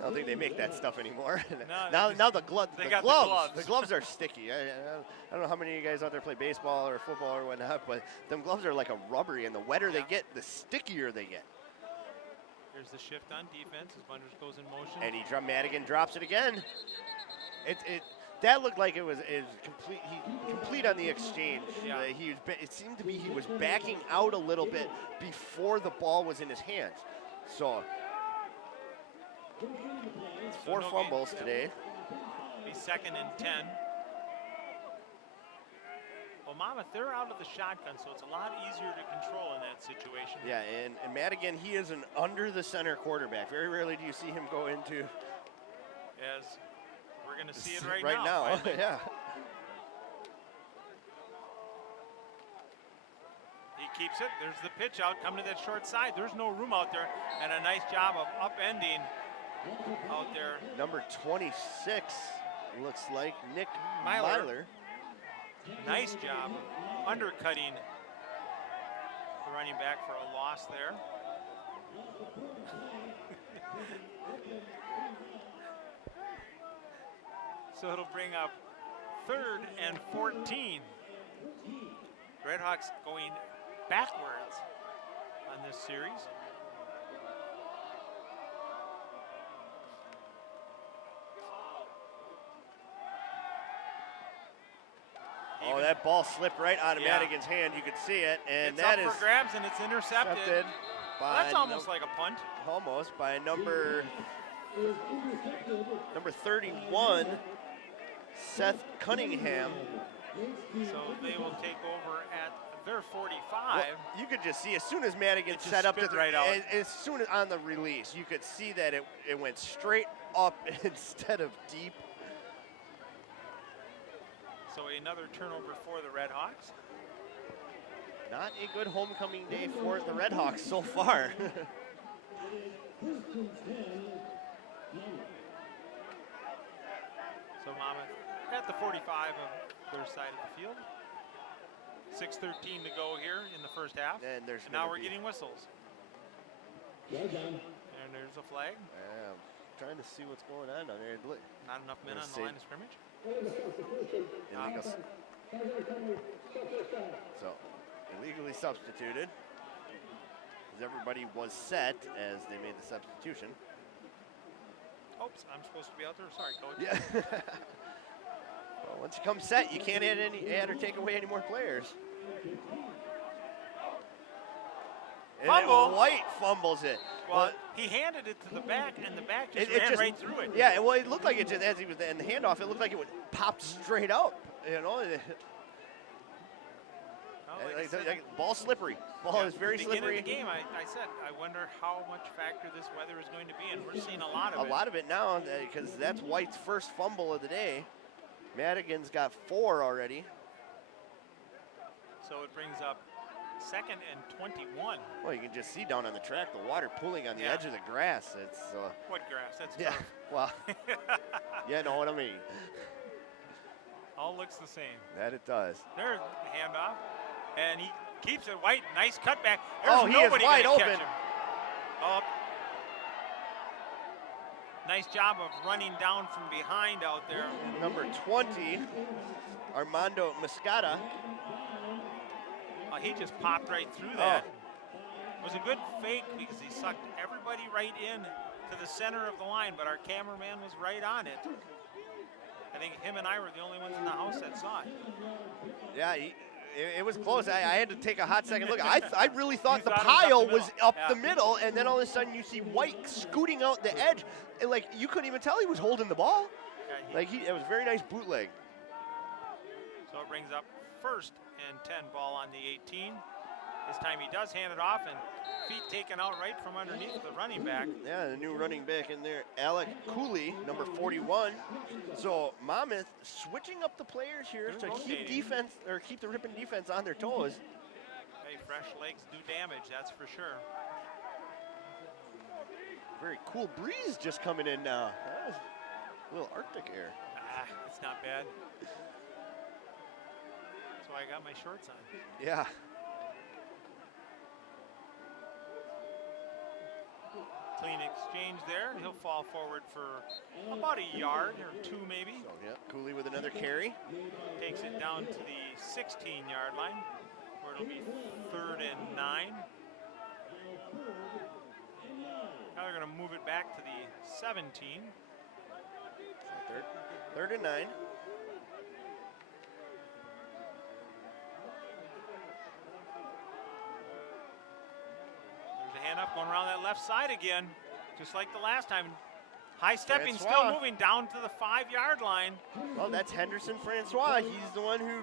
don't think they make that stuff anymore. No, now the gloves. gloves. The gloves are sticky. I don't know how many of you guys out there play baseball or football or whatnot, but them gloves are like a rubbery, and the wetter they get, the stickier they get. Here's the shift on defense as Bunders goes in motion. And Madigan drops it again. That looked like it was complete. Complete on the exchange. Yeah. It seemed to be he was backing out a little bit before the ball was in his hands. So it's 4 fumbles today. Be 2nd and 10. Well, Monmouth, they're out of the shotgun, so it's a lot easier to control in that situation. Yeah, and Madigan, he is an under the center quarterback. Very rarely do you see him go into. As we're going to see it right now. Yeah. He keeps it. There's the pitch out, coming to that short side. There's no room out there, and a nice job of upending out there. Number 26 looks like Nick Myler. Nice job undercutting the running back for a loss there. So it'll bring up 3rd and 14. Redhawks going backwards on this series. Oh, that ball slipped right out of Madigan's hand. You could see it, and it's that up is for grabs, and it's intercepted. By That's almost like a punt. Almost by number 31, Seth Cunningham. So they will take over at their 45. Well, you could just see as soon as Madigan set up to right out. As soon as on the release, you could see that it went straight up instead of deep. So another turnover for the Redhawks. Not a good homecoming day for the Redhawks so far. So Monmouth at the 45 of their side of the field. 6:13 to go here in the first half. And now we're getting whistles. And there's a flag. Yeah, I'm trying to see what's going on down there. Not enough men on the line of scrimmage. So, illegally substituted. As everybody was set as they made the substitution. Oops, I'm supposed to be out there. Sorry, coach. Yeah. Well, once you come set, you can't add or take away any more players. Fumble. And White fumbles it. Well, he handed it to the back, and the back just ran right through it. Yeah, well, it looked like it just, as he was in the handoff, it looked like it would pop straight out. You know, ball slippery. Ball is very slippery. Beginning of the game, I said, I wonder how much factor this weather is going to be, and we're seeing a lot of it. A lot of it now, because that's White's first fumble of the day. Madigan's got 4 already. So it brings up 2nd and 21. Well, you can just see down on the track the water pooling on the edge of the grass. It's what grass? That's yeah. turf. Well, you know what I mean. All looks the same. That it does. There's the handoff, and he keeps it. White, nice cutback. There's he is wide gonna open. catch him. Oh. Nice job of running down from behind out there. Number 20, Armando Moscata. He just popped right through that. It was a good fake because he sucked everybody right in to the center of the line, but our cameraman was right on it. I think him and I were the only ones in the house that saw it. Yeah, it was close. I had to take a hot second look. I really thought the pile was up the middle, and then all of a sudden you see White scooting out the edge, and like you couldn't even tell he was holding the ball. Yeah, it was a very nice bootleg. So it brings up 1st and 10 ball on the 18. This time he does hand it off, and feet taken out right from underneath the running back. Yeah, the new running back in there, Alec Cooley, number 41. So Monmouth switching up the players here to keep the Ripon defense on their toes. Hey, fresh legs do damage, that's for sure. Very cool breeze just coming in now. That was a little Arctic air. It's not bad. That's why I got my shorts on. Yeah. Clean exchange there. He'll fall forward for about a yard or 2 maybe. So, yeah, Cooley with another carry. Takes it down to the 16-yard line, where it'll be 3rd and 9. Now they're going to move it back to the 17. So third and 9. There's a hand up going around that left side again, just like the last time. High stepping, still Francois. moving down to the 5-yard line. Well, that's Henderson Francois. He's the one who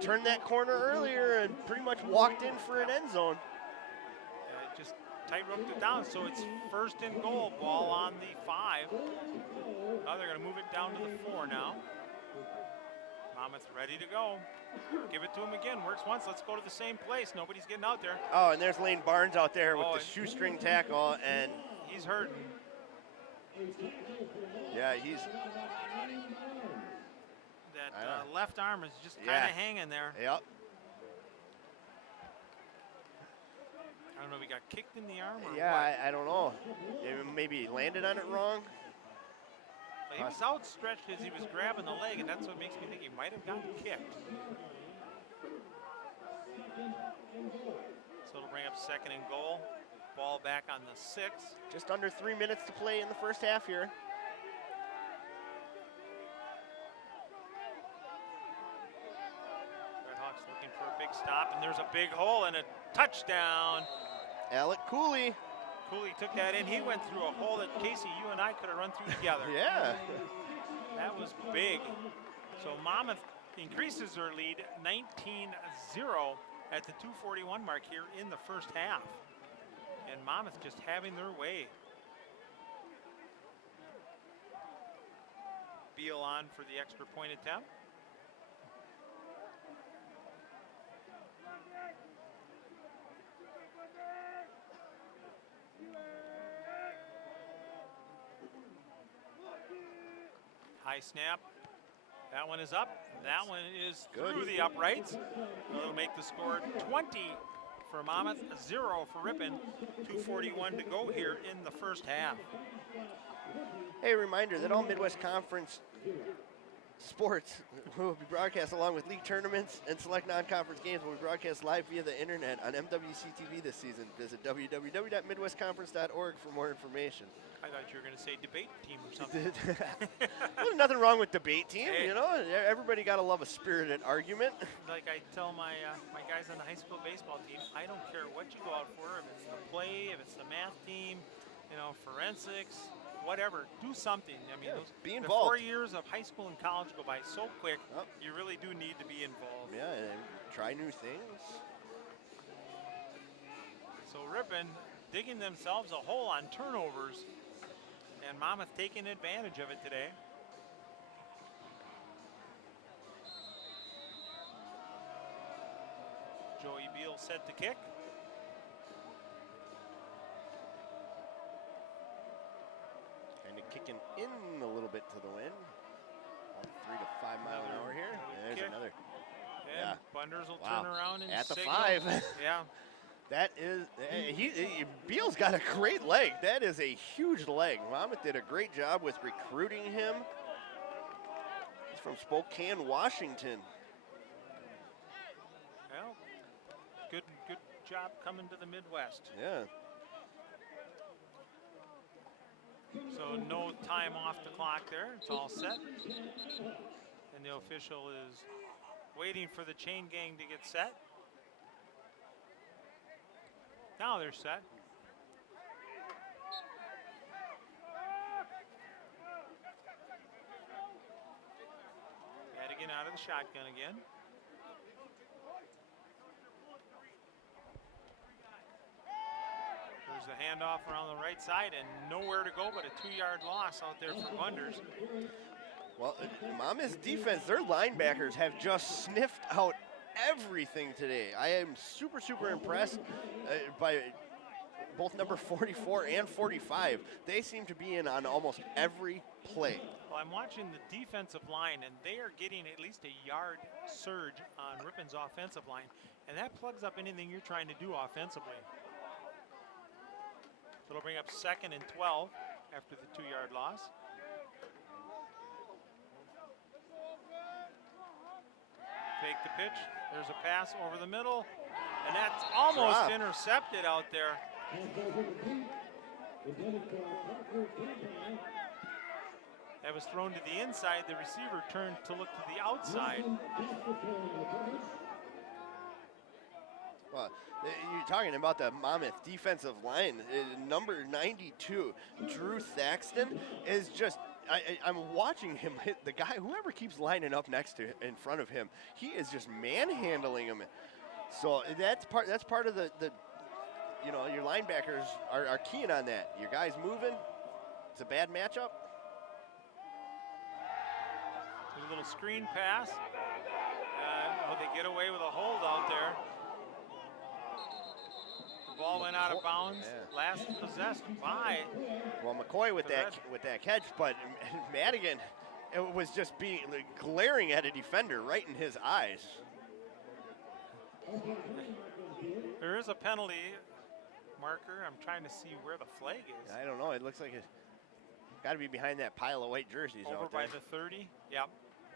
turned that corner earlier and pretty much walked in for an end zone. Just tight-roped it down, so it's first and goal. Ball on the 5. Now they're going to move it down to the 4 now. Monmouth ready to go. Give it to him again. Works once. Let's go to the same place. Nobody's getting out there. Oh, and there's Lane Barnes out there with Oh, the shoestring tackle, and He's hurting. yeah, he's That left arm is just kind of hanging there. yep. I don't know if he got kicked in the arm or Yeah, what. I don't know. Maybe he landed on it wrong. But he was outstretched as he was grabbing the leg, and that's what makes me think he might have gotten kicked. So it'll bring up second and goal. Ball back on the 6. Just under 3 minutes to play in the first half here. Redhawks looking for a big stop, and there's a big hole and a touchdown. Alec Cooley. Cooley took that in. He went through a hole that Casey, you and I could have run through together. Yeah. That was big. So Monmouth increases their lead 19-0 at the 2:41 mark here in the first half. And Monmouth just having their way. Beal on for the extra point attempt. High snap. That one is up. That one is through the uprights. That'll make the score 20 for Monmouth, 0 for Ripon. 2:41 to go here in the first half. Hey, a reminder that all Midwest Conference sports will be broadcast along with league tournaments and select non-conference games will be broadcast live via the internet on MWC-TV this season. Visit www.midwestconference.org for more information. I thought you were going to say debate team or something. Well, nothing wrong with debate team, Hey. you know. Everybody got to love a spirited argument. Like I tell my my guys on the high school baseball team, I don't care what you go out for, if it's the play, if it's the math team, you know, forensics, whatever, do something. I mean, Yeah, be the involved. 4 years of high school and college go by so quick, Yep. you really do need to be involved. Yeah, and try new things. So Ripon digging themselves a hole on turnovers, and Monmouth taking advantage of it today. Joey Beal set to kick. Kind of kicking in a little bit to the wind. About 3 to 5 mile an hour here. There's kick. another. And Yeah. Bunders will Wow. turn around and At the signal. 5. Yeah. That is, Beal's got a great leg. That is a huge leg. Monmouth did a great job with recruiting him. He's from Spokane, Washington. Well, good job coming to the Midwest. Yeah. So no time off the clock there. It's all set. And the official is waiting for the chain gang to get set. Now they're set. Madigan out of the shotgun again. There's the handoff around the right side and nowhere to go but a 2-yard loss out there for Bunders. Well, Monmouth's defense, their linebackers have just sniffed out everything today. I am super, super impressed by both number 44 and 45. They seem to be in on almost every play. Well, I'm watching the defensive line, and they are getting at least a yard surge on Ripon's offensive line, and that plugs up anything you're trying to do offensively. So it'll bring up 2nd and 12 after the 2-yard loss. Fake the pitch. There's a pass over the middle, and that's almost Drop. intercepted out there. That was thrown to the inside. The receiver turned to look to the outside. Well, you're talking about the Monmouth defensive line. Number 92, Drew Thaxton, is just, I'm watching him hit the guy, whoever keeps lining up next to, in front of him, he is just manhandling him. So that's part of the you know, your linebackers are keying on that. Your guys moving. It's a bad matchup. There's a little screen pass. Will they get away with a hold out there? The ball went out of bounds. Yeah. Last possessed by. Well, McCoy with that catch, but Madigan, it was just glaring at a defender right in his eyes. There is a penalty marker. I'm trying to see where the flag is. I don't know. It looks like it's got to be behind that pile of white jerseys Over out there. by the 30. Yep.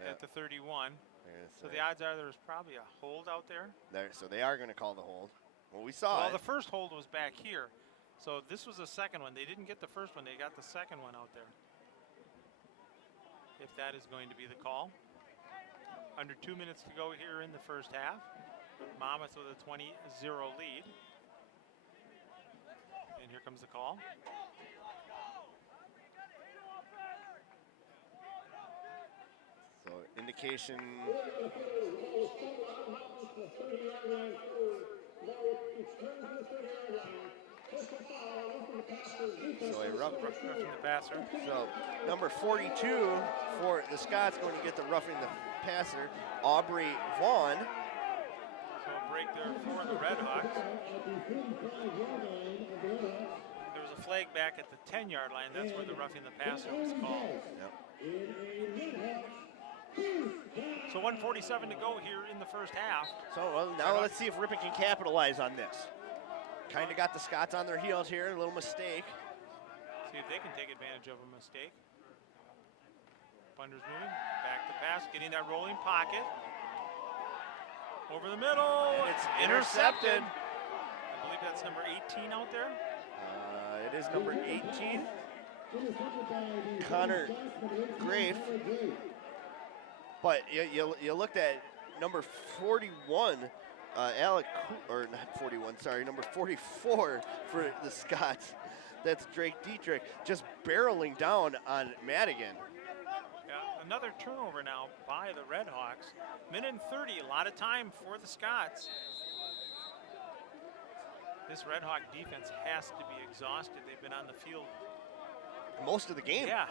At the 31. So the odds are there's probably a hold out there. So they are going to call the hold. Well, we saw Well, it. the first hold was back here. So this was the second one. They didn't get the first one. They got the second one out there. If that is going to be the call. Under 2 minutes to go here in the first half. Monmouth with a 20-0 lead. And here comes the call. So indication. So a rough roughing the passer. So number 42 for the Scots going to get the roughing the passer, Aubrey Vaughn. So a break there for the Redhawks. There was a flag back at the 10-yard line. That's where the roughing the passer was called. Yep. So 1:47 to go here in the first half. So well, now let's see if Ripon can capitalize on this. Kind of got the Scots on their heels here, a little mistake. See if they can take advantage of a mistake. Bunder's moving, back to pass, getting that rolling pocket. Over the middle, And it's I intercepted. believe that's number 18 out there. It is number 18, Connor Grafe. But you looked at number 41, Alec, or not 41, sorry, number 44 for the Scots. That's Drake Dietrich just barreling down on Madigan. Yeah, another turnover now by the Redhawks. Minute and 30, a lot of time for the Scots. This Redhawk defense has to be exhausted. They've been on the field Most of the game. Yeah.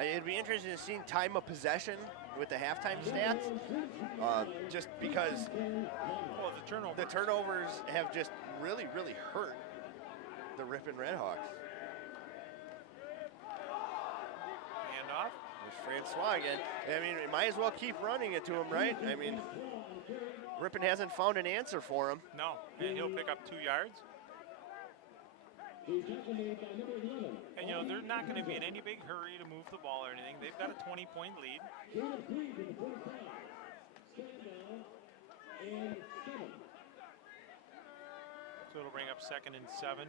It'd be interesting to see time of possession with the halftime stats, just because Well, the turnovers have just really, really hurt the Ripon Redhawks. Handoff. There's Francois again. I mean, it might as well keep running it to him, right? I mean, Ripon hasn't found an answer for him. No, and he'll pick up 2 yards. And, you know, they're not going to be in any big hurry to move the ball or anything. They've got a 20-point lead. So it'll bring up 2nd and 7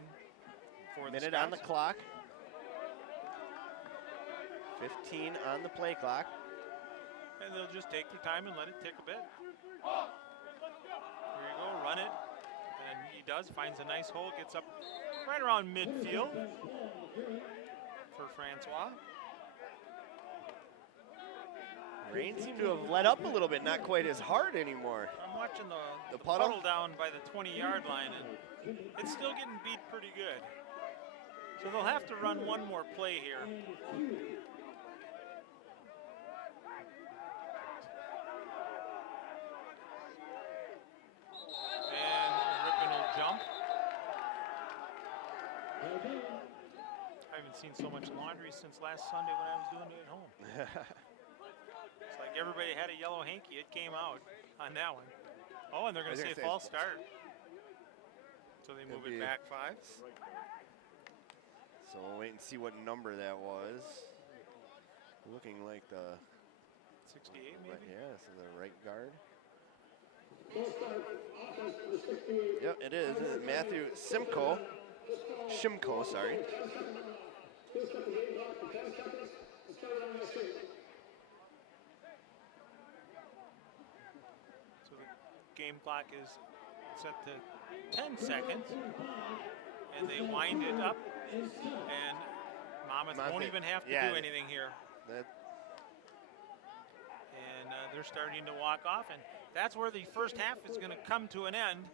for the Minute Scots. on the clock. 15 on the play clock. And they'll just take their time and let it tick a bit. Here you go, run it. And he does, finds a nice hole, gets up right around midfield for Francois. Rain seemed to have let up a little bit, not quite as hard anymore. I'm watching the puddle? puddle down by the 20-yard line, and it's still getting beat pretty good. So they'll have to run one more play here. And Ripon will jump. I haven't seen so much laundry since last Sunday when I was doing it at home. It's like everybody had a yellow hanky. It came out on that one. Oh, and they're going to say false start. So they move it back 5. So we'll wait and see what number that was. Looking like the 68 maybe? Yeah, so the right guard. Yep, it is. Matthew Simcoe. Shimko, sorry. So the game clock is set to 10 seconds, and they wind it up, and Monmouth won't even have to do anything here. And they're starting to walk off, and that's where the first half is going to come to an end,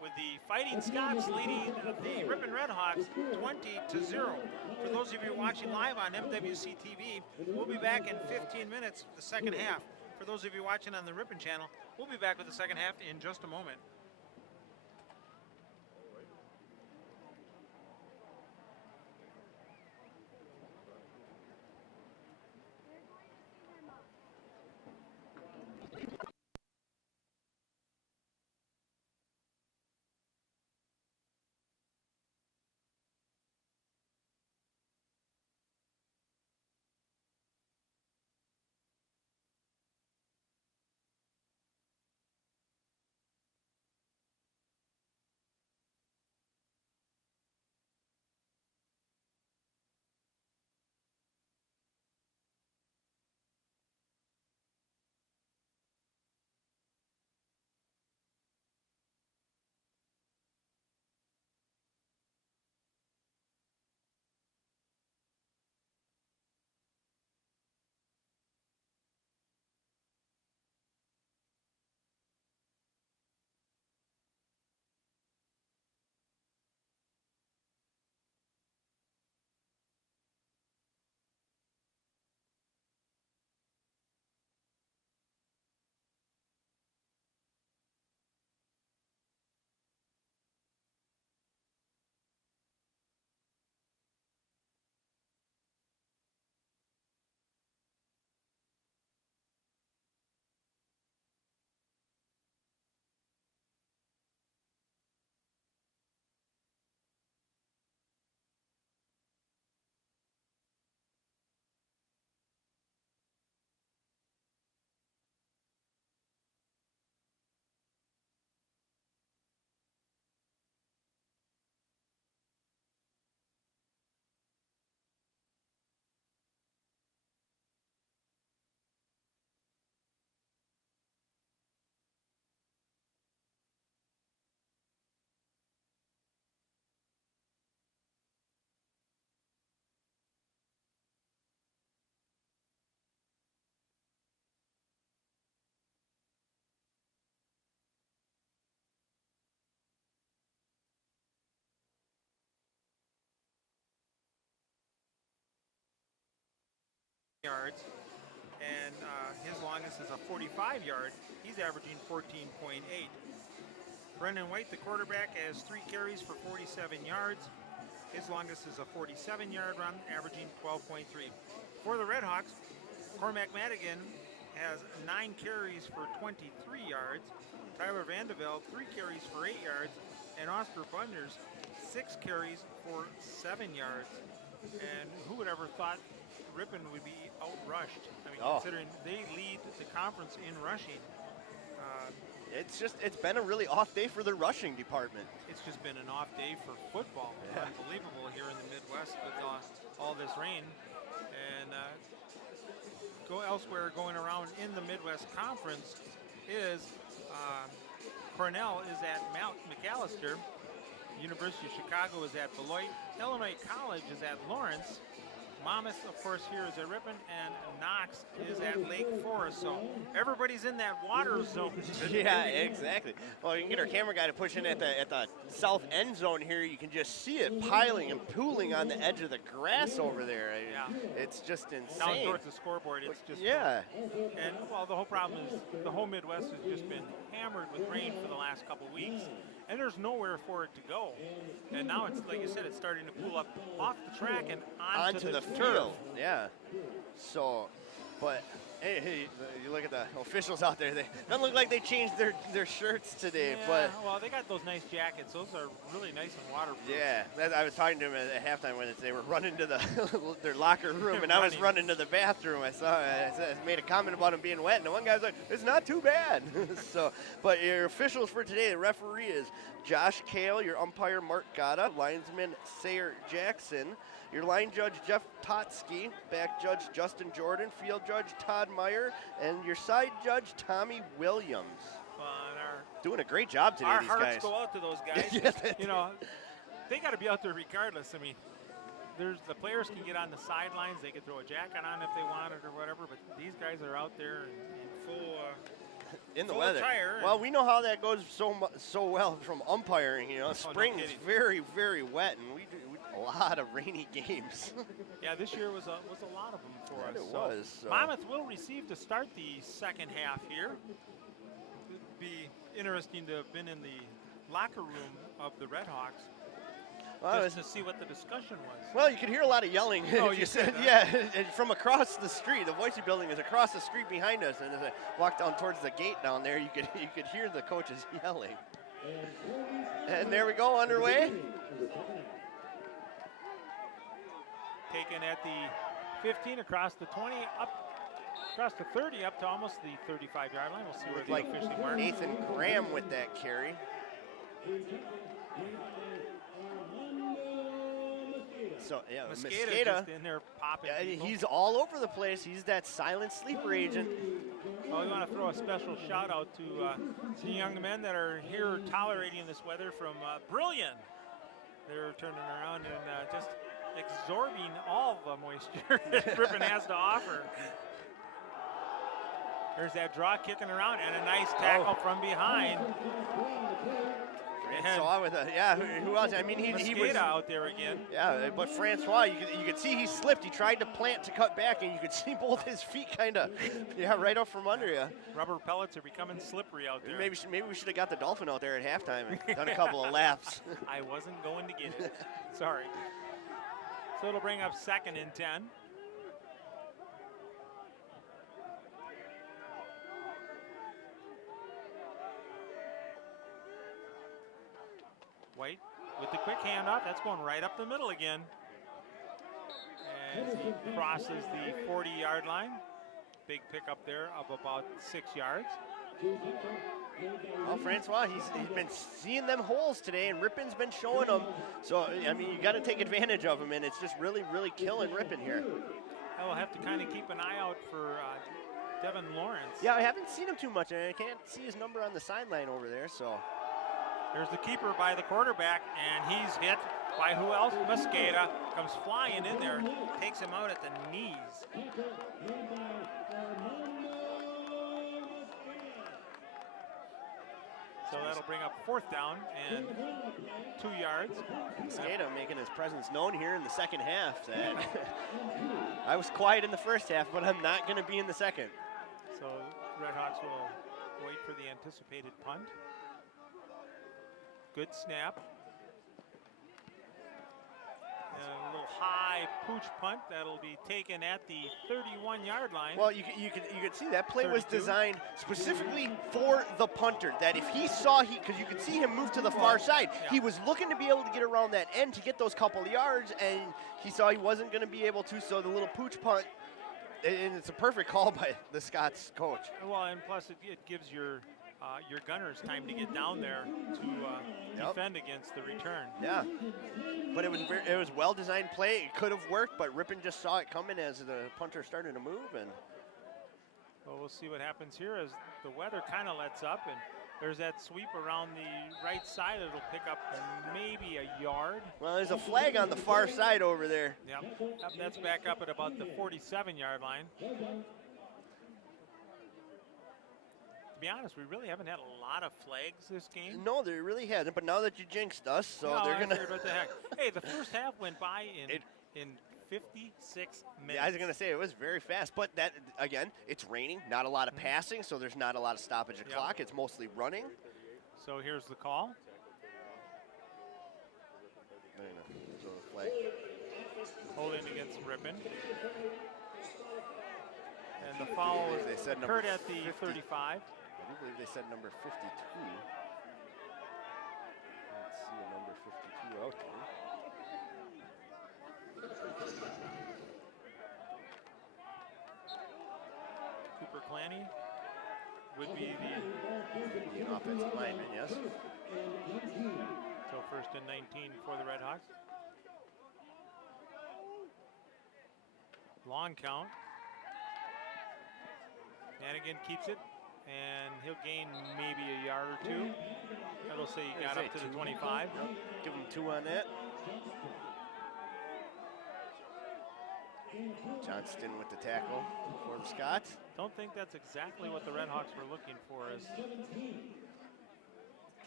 with the Fighting Scots leading the Ripon Redhawks 20-0. For those of you watching live on MWC TV, we'll be back in 15 minutes, the second half. For those of you watching on the Ripon channel, we'll be back with the second half in just a moment. Yards, and his longest is a 45-yard. He's averaging 14.8. Brendan White, the quarterback, has 3 carries for 47 yards. His longest is a 47-yard run, averaging 12.3. For the Redhawks, Cormac Madigan has 9 carries for 23 yards. Tyler Vandevelde, 3 carries for 8 yards. And Oscar Bunders, 6 carries for 7 yards. And who would ever thought Ripon would be outrushed? I mean, considering they lead the conference in rushing. It's been a really off day for the rushing department. It's just been an off day for football. Yeah. Unbelievable here in the Midwest with all this rain. And go elsewhere, going around in the Midwest Conference is Cornell is at Mount McAllister. University of Chicago is at Beloit. Illinois College is at Lawrence. Monmouth, of course, here is at Ripon, and Knox is at Lake Forest. So everybody's in that water zone. Yeah, exactly. Well, you can get our camera guy to push in at the south end zone here. You can just see it piling and pooling on the edge of the grass over there. It's just insane. Down towards the scoreboard, it's just And well, the whole problem is the whole Midwest has just been hammered with rain for the last couple weeks. And there's nowhere for it to go. And now it's, like you said, it's starting to pull up off the track and onto the field. Yeah. So, but Hey, you look at the officials out there. They doesn't look like they changed their shirts today, Yeah, but well, they got those nice jackets. Those are really nice and waterproof. yeah, I was talking to them at halftime when they were running to their locker room, and I was running to the bathroom. I made a comment about them being wet, and the one guy was like, "It's not too bad." So, but your officials for today, the referee is Josh Kale, your umpire Mark Gata, linesman Sayer Jackson, your line judge Jeff Totsky, back judge Justin Jordan, field judge Todd Meyer, and your side judge Tommy Williams. Doing a great job today, our these hearts guys. go out to those guys. Yes, You know, they got to be out there regardless. I mean, the players can get on the sidelines. They can throw a jacket on if they want it or whatever, but these guys are out there in full in the full weather. attire. Well, we know how that goes so well from umpiring. You know, spring is very, very wet, and we do a lot of rainy games. Yeah, this year was a lot of them for us. It was. So. Monmouth will receive to start the second half here. It'd be interesting to have been in the locker room of the Red Hawks just to see what the discussion was. Well, you could hear a lot of yelling. Oh, you said, yeah, from across the street. The Boise building is across the street behind us, and as I walked down towards the gate down there, you could hear the coaches yelling. And there we go, underway. Taken at the 15, across the 20, up across the 30, up to almost the 35-yard line. We'll see where they officially mark. Nathan Graham with that carry. So yeah, Mosqueda just in there popping. Yeah, he's all over the place. He's that silent sleeper agent. Well, we want to throw a special shout out to the young men that are here tolerating this weather from Brilliant. They're turning around and just absorbing all the moisture that Ripon has to offer. There's that draw kicking around and a nice tackle from behind. Francois with who else? I mean, he was out there again. Yeah, but Francois, you could see he slipped. He tried to plant to cut back, and you could see both his feet kind of, right up from under you. Rubber pellets are becoming slippery out there. Maybe we should have got the Dolphin out there at halftime and done a couple of laps. I wasn't going to get it. Sorry. So it'll bring up 2nd and 10. White with the quick handoff. That's going right up the middle again. As he crosses the 40-yard line. Big pickup there of about 6 yards. Well, Francois, he's been seeing them holes today, and Ripon's been showing them. So, I mean, you got to take advantage of them, and it's just really, really killing Ripon here. We'll have to kind of keep an eye out for Devon Laurence. Yeah, I haven't seen him too much, and I can't see his number on the sideline over there, so. There's the keeper by the quarterback, and he's hit by who else? Mosqueda comes flying in there, takes him out at the knees. So that'll bring up 4th down and 2 yards. Mosqueda making his presence known here in the second half. I was quiet in the first half, but I'm not going to be in the second. So Red Hawks will wait for the anticipated punt. Good snap. A little high pooch punt that'll be taken at the 31-yard line. Well, you could see that play 32. was designed specifically for the punter. That if he saw because you could see him move to the far side, he was looking to be able to get around that end to get those couple of yards, and he saw he wasn't going to be able to. So the little pooch punt, and it's a perfect call by the Scots coach. Well, and plus it gives your gunners time to get down there to defend against the return. Yeah, but it was well-designed play. It could have worked, but Ripon just saw it coming as the punter started to move. And well, we'll see what happens here as the weather kind of lets up, and there's that sweep around the right side. It'll pick up maybe a yard. Well, there's a flag on the far side over there. Yep, that's back up at about the 47-yard line. To be honest, we really haven't had a lot of flags this game. No, there really hasn't. But now that you jinxed us, so no, they're gonna. What the heck? Hey, the first half went by in 56 minutes. Yeah, I was gonna say it was very fast. But that again, it's raining. Not a lot of passing, so there's not a lot of stoppage of clock. It's mostly running. So here's the call. So the flag. Holding against Ripon. And the foul They said occurred number at the 50. 35. I do believe they said number 52. Let's see a number 52 out there. Cooper Clanny would be the Be an offensive lineman, yes. so first and 19 for the Red Hawks. Long count. Hannigan keeps it, and he'll gain maybe a yard or two. That'll say he got up to the 25. Yep. Give him 2 on that. Johnston with the tackle for Scott. Don't think that's exactly what the Red Hawks were looking for, as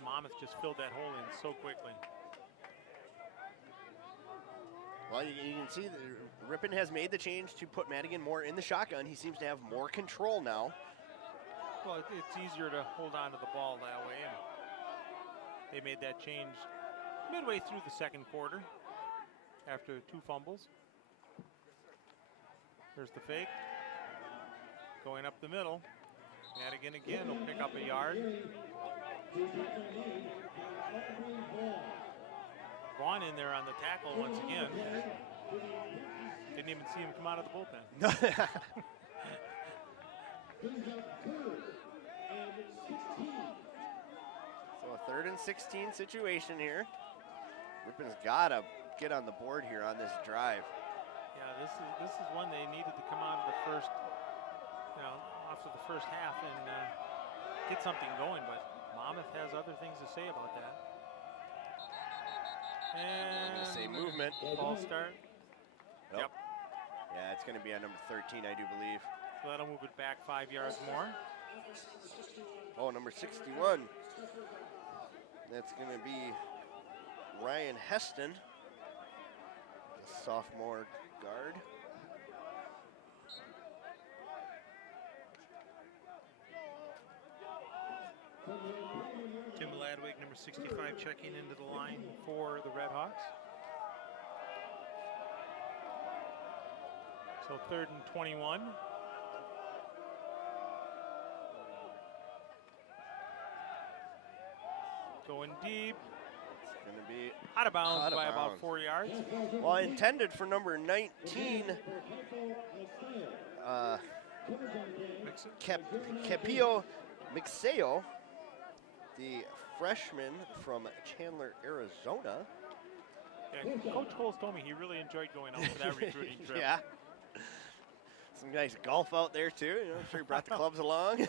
Monmouth just filled that hole in so quickly. Well, you can see that Ripon has made the change to put Madigan more in the shotgun. He seems to have more control now. Well, it's easier to hold on to the ball that way, and they made that change midway through the second quarter after 2 fumbles. There's the fake. Going up the middle. Madigan again will pick up a yard. Vaughn in there on the tackle once again. Didn't even see him come out of the bullpen. So a 3rd and 16 situation here. Ripon's got to get on the board here on this drive. Yeah, this is one they needed to come out of the first, after the first half and get something going. But Monmouth has other things to say about that. And Say movement. false start. Yep. Yeah, it's going to be on number 13, I do believe. So that'll move it back 5 yards more. Oh, number 61. That's going to be Ryan Heston, the sophomore guard. Tim Ladwig, number 65, checking into the line for the Red Hawks. So 3rd and 21. Going deep. It's going to be Out of bounds out of by about bounds. 4 yards. Well, intended for number 19, Capio Mixeo, the freshman from Chandler, Arizona. Yeah, Coach Coles told me he really enjoyed going out for that recruiting trip. Yeah. Some nice golf out there too. I'm sure he brought the clubs along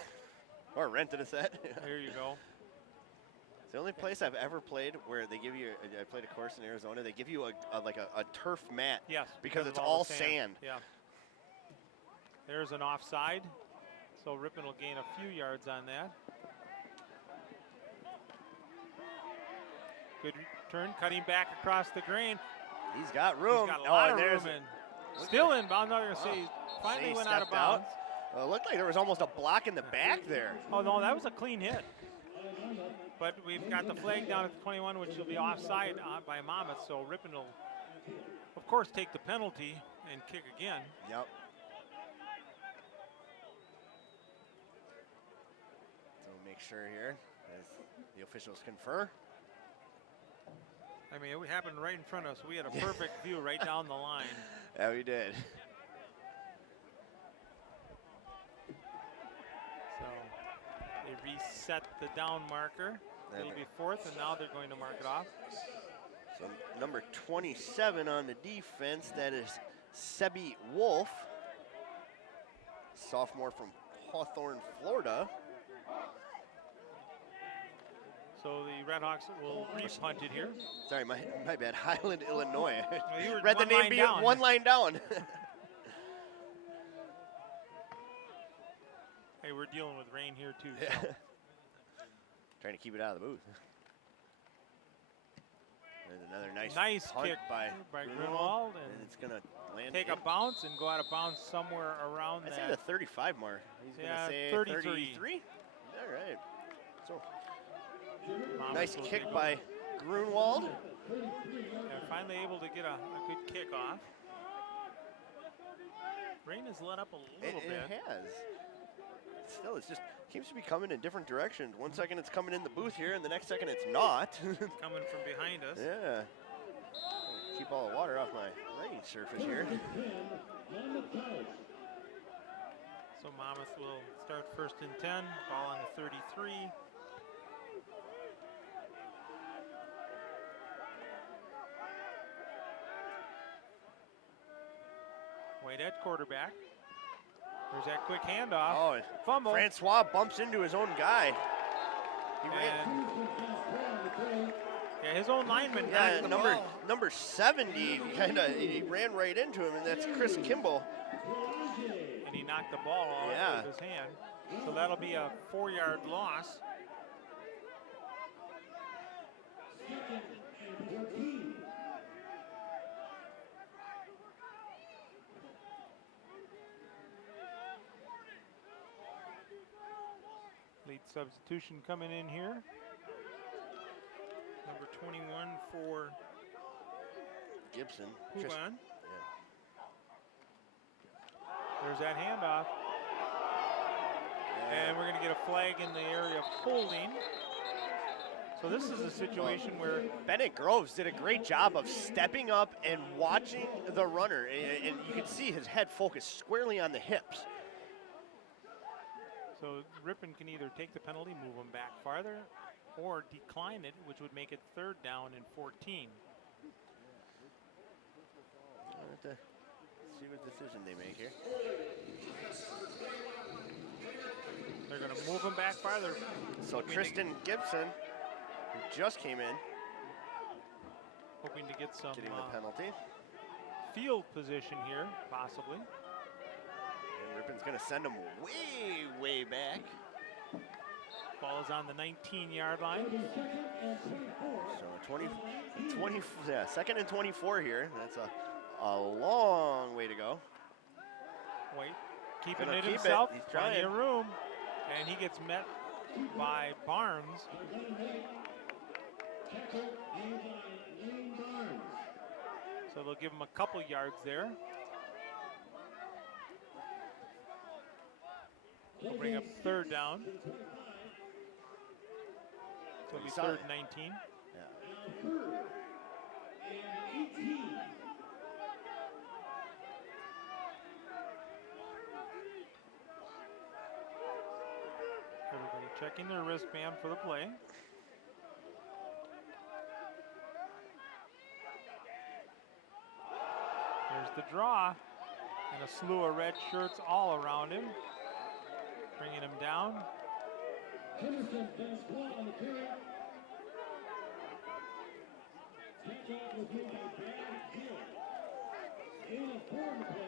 or rented a set. There you go. It's the only place I've ever played where they give you, I played a course in Arizona, they give you a turf mat. Yes. Because of it's the all sand. Yeah. There's an offside. So Ripon will gain a few yards on that. Good turn, cutting back across the grain. He's got room. He's got a lot of there's room and still inbound. Not going to say finally he went out of stepped out. bounds. It looked like there was almost a block in the back there. Oh no, that was a clean hit. But we've got the flag down at the 21, which will be offside by Monmouth. So Ripon will, of course, take the penalty and kick again. Yep. So make sure here as the officials confer. I mean, it happened right in front of us. We had a perfect view right down the line. Yeah, we did. So they reset the down marker. It'll be 4th, and now they're going to mark it off. So number 27 on the defense, that is Sebi Wolf, sophomore from Hawthorne, Florida. So the Red Hawks will re-punt it here. Sorry, my bad. Highland, Illinois. Well, you were read the one name line be down. one line down. Hey, we're dealing with rain here too. Yeah. So. Trying to keep it out of the booth. There's another nice punt kick by Grunwald, and it's gonna land. take a bounce and go out of bounds somewhere around I that. say the 35 mark. He's gonna say 33. All right. So Monmouth nice will kick take by Grunwald. And finally able to get a good kick off. Rain has let up a little It bit. has. Still, it just seems to be coming in different directions. One second it's coming in the booth here, and the next second it's not. Coming from behind us. Yeah. Keep all the water off my writing surface here. So Monmouth will start 1st and 10, ball on the 33. White at quarterback. There's that quick handoff. Oh, Fumble. Francois bumps into his own guy. He ran. Yeah, his own lineman. Yeah, knocked the ball. number 70, he ran right into him, and that's Chris Kimball. And he knocked the ball off with his hand. So that'll be a 4-yard loss. Late substitution coming in here. Number 21 for Gibson. Ripon. There's that handoff. And we're going to get a flag in the area of holding. So this is a situation where Bennett Groves did a great job of stepping up and watching the runner. And you can see his head focused squarely on the hips. so Ripon can either take the penalty, move him back farther, or decline it, which would make it 3rd down and 14. We'll have to see what decision they make here. They're going to move him back farther. So Tristan Gibson, who just came in, Hoping to get some getting the penalty. field position here, possibly. And Ripon's going to send him way, way back. Ball is on the 19-yard line. So 2nd and 24 here. That's a long way to go. White keeping Gonna it keep it. himself. He's Plenty trying. of room. And he gets met by Barnes. So they'll give him a couple yards there. They'll bring up 3rd down. So it'll be 3rd and 19. Everybody checking their wristband for the play. There's the draw, and a slew of red shirts all around him, bringing him down.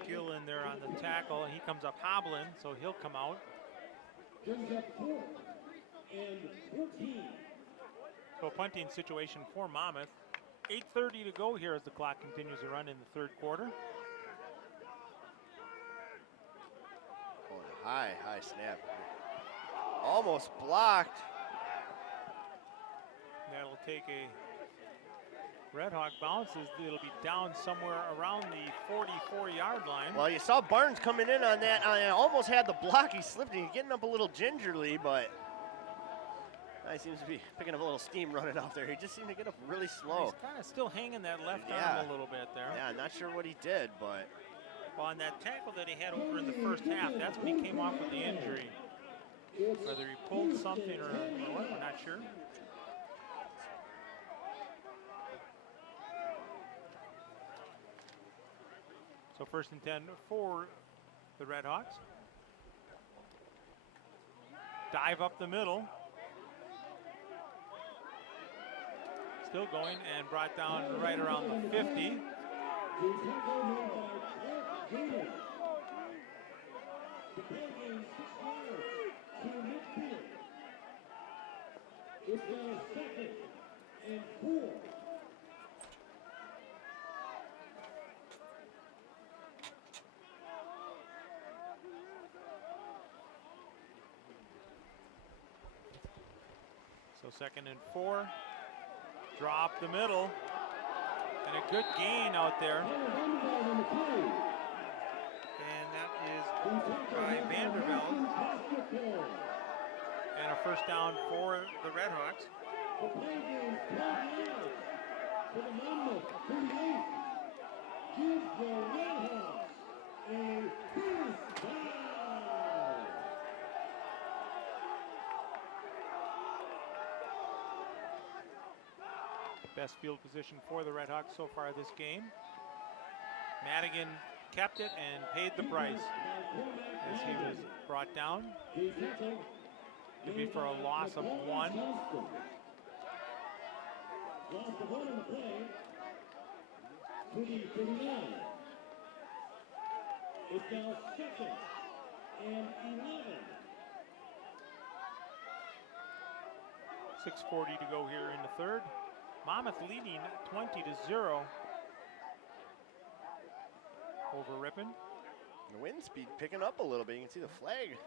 Gill in there on the tackle. He comes up hobbling, so he'll come out. So a punting situation for Monmouth. 8:30 to go here as the clock continues to run in the 3rd quarter. Oh, high snap. Almost blocked. That'll take a Red Hawk bounces. It'll be down somewhere around the 44-yard line. Well, you saw Barnes coming in on that. I almost had the block. He slipped. He's getting up a little gingerly, but he seems to be picking up a little steam running out there. He just seemed to get up really slow. He's kind of still hanging that left arm a little bit there. Yeah, not sure what he did, but. Well, on that tackle that he had over in the first half, that's when he came off with the injury. Whether he pulled something or what, we're not sure. So 1st and 10 for the Red Hawks. Dive up the middle. Still going and brought down right around the 50. It's now 2nd and 4. So 2nd and 4. Drop the middle. And a good gain out there. And that by Vandervelde. And a first down for the Redhawks. The play game 12 yards to the Monmouth 38. Gives the Redhawks a first down. Best field position for the Redhawks so far this game. Madigan kept it and paid the price as he was brought down. To be for a loss of 1. Lost the 1 on the play to the 39. It's now 2nd and 11. 6:40 to go here in the third. Monmouth leading 20-0 over Ripon. The wind speed picking up a little bit. You can see the flag.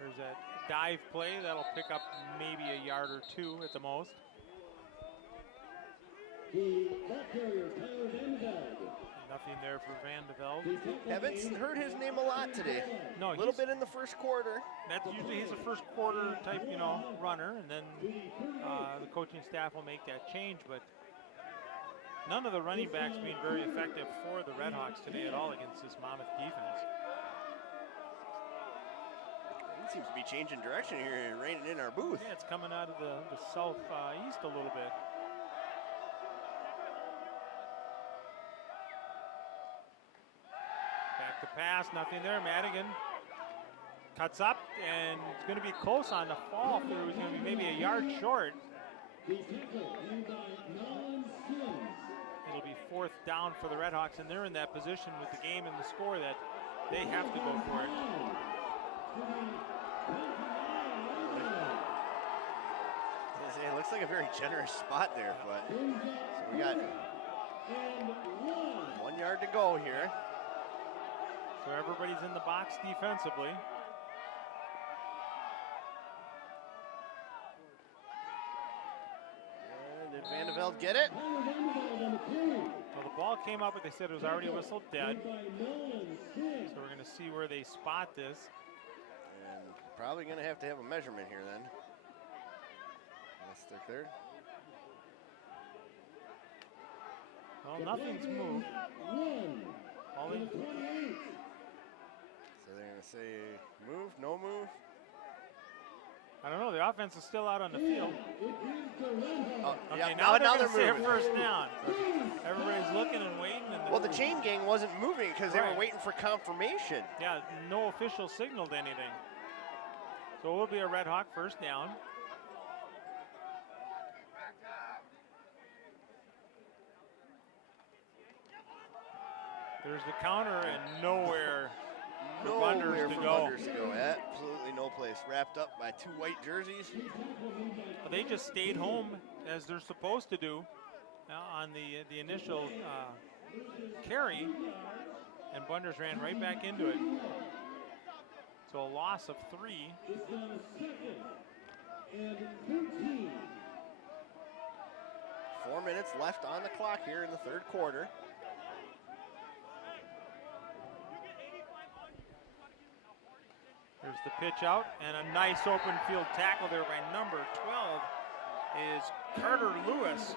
There's that dive play that'll pick up maybe a yard or 2 at the most. The ball carrier, Tyler Vandervelde. Nothing there for Vandervelde. Haven't heard his name a lot today. No, A little bit in the first quarter. That's usually he's a first quarter type, runner, and then the coaching staff will make that change. But none of the running backs being very effective for the Redhawks today at all against this Monmouth defense. He seems to be changing direction here and reining in our booth. Yeah, it's coming out of the southeast a little bit. Back to pass, nothing there. Madigan cuts up, and it's going to be close on the fall through. It's going to be maybe a yard short. It'll be 4th down for the Redhawks, and they're in that position with the game and the score that they have to go for it. It looks like a very generous spot there, but so we got 1 yard to go here. So everybody's in the box defensively. And did Vandervelde get it? Well, the ball came up, but they said it was already whistled dead. So we're going to see where they spot this. And probably going to have a measurement here then. Yes, they're cleared. Well, nothing's moved. All in. So they're going to say move, no move. I don't know. The offense is still out on the field. Oh, Okay, yeah, now now they're they're moving. first down. Everybody's looking and waiting. And Well, the chain gang wasn't moving because they Right. were waiting for confirmation. yeah, no official signaled anything. So it will be a Red Hawk first down. There's the counter and nowhere for Bunders to for go. Bunders to go. Absolutely no place. Wrapped up by 2 white jerseys. But they just stayed home as they're supposed to do on the initial carry, and Bunders ran right back into it. So a loss of 3. It's now 2nd and 13. 4 minutes left on the clock here in the third quarter. There's the pitch out, and a nice open field tackle there by number 12 is Carter Lewis,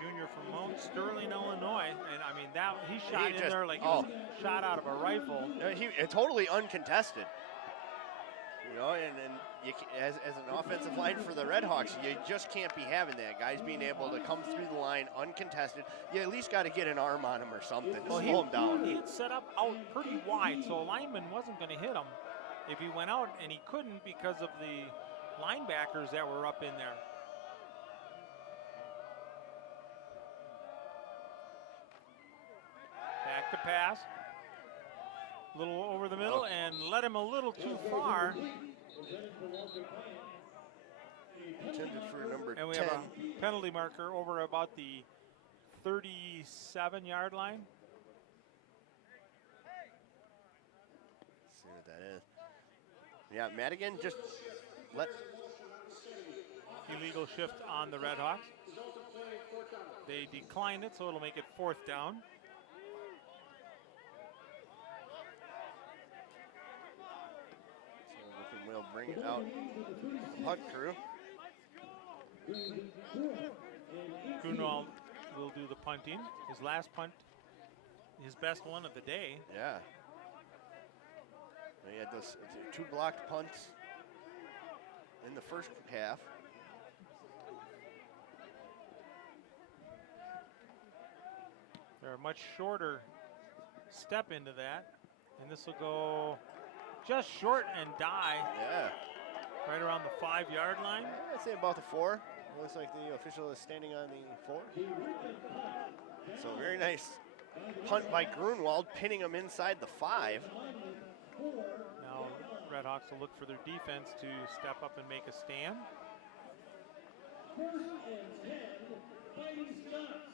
junior from Mount Sterling, Illinois. And I mean, that he shot in there like it was shot out of a rifle. He totally uncontested. And as an offensive line for the Red Hawks, you just can't be having that. Guys being able to come through the line uncontested. You at least got to get an arm on him or something to slow him down. He had set up out pretty wide, so a lineman wasn't going to hit him if he went out, and he couldn't because of the linebackers that were up in there. Back to pass. A little over the middle and led him a little too far. Intended for number 10. And we have a penalty marker over about the 37-yard line. Let's see what that is. Yeah, Madigan just let. Illegal shift on the Red Hawks. They declined it, so it'll make it 4th down. will bring out punt crew. Grunwald will do the punting. His last punt, his best one of the day. Yeah. He had those 2 blocked punts in the first half. They're a much shorter step into that. And this will go just short and die. Yeah. Right around the 5-yard line. I'd say about the 4. It looks like the official is standing on the 4. So very nice punt by Grunwald, pinning him inside the 5. Now Redhawks will look for their defense to step up and make a stand. 1st and 10, Fighting Scots.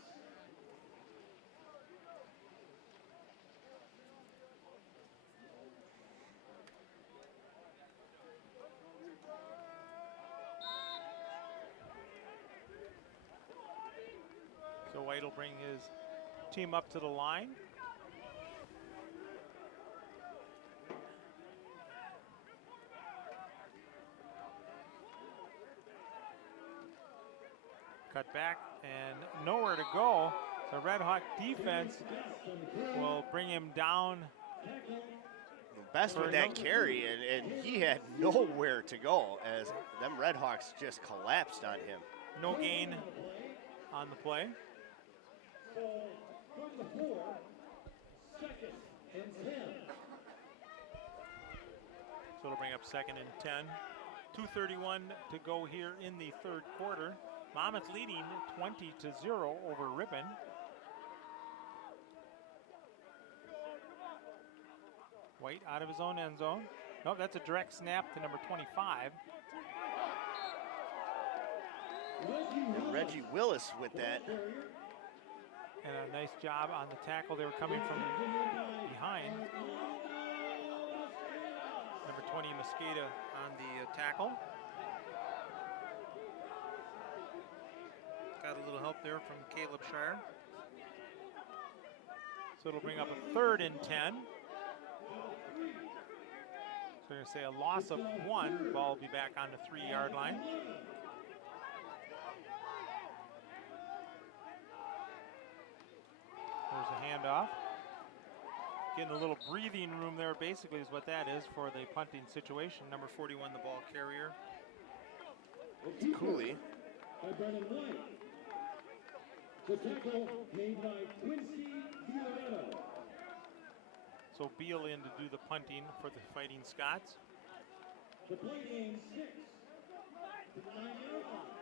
So White will bring his team up to the line. Cut back and nowhere to go. So Red Hawk defense will bring him down. Best with that carry, and he had nowhere to go as them Redhawks just collapsed on him. No gain on the play. So from the 4, 2nd and 10. So it'll bring up 2nd and 10. 2:31 to go here in the 3rd quarter. Monmouth leading 20-0 over Ripon. White out of his own end zone. No, that's a direct snap to number 25. And Reggie Willis with that. And a nice job on the tackle. They were coming from behind. Number 20, Mosqueda on the tackle. Got a little help there from Caleb Shire. So it'll bring up a 3rd and 10. So we're going to say a loss of 1. Ball will be back on the 3-yard line. There's a handoff. Getting a little breathing room there, basically, is what that is for the punting situation. Number 41, the ball carrier. Cooley. By Brennan White. The tackle made by Quincy Fioretto. So Beal in to do the punting for the Fighting Scots. The play game 6 to the 9-yard line.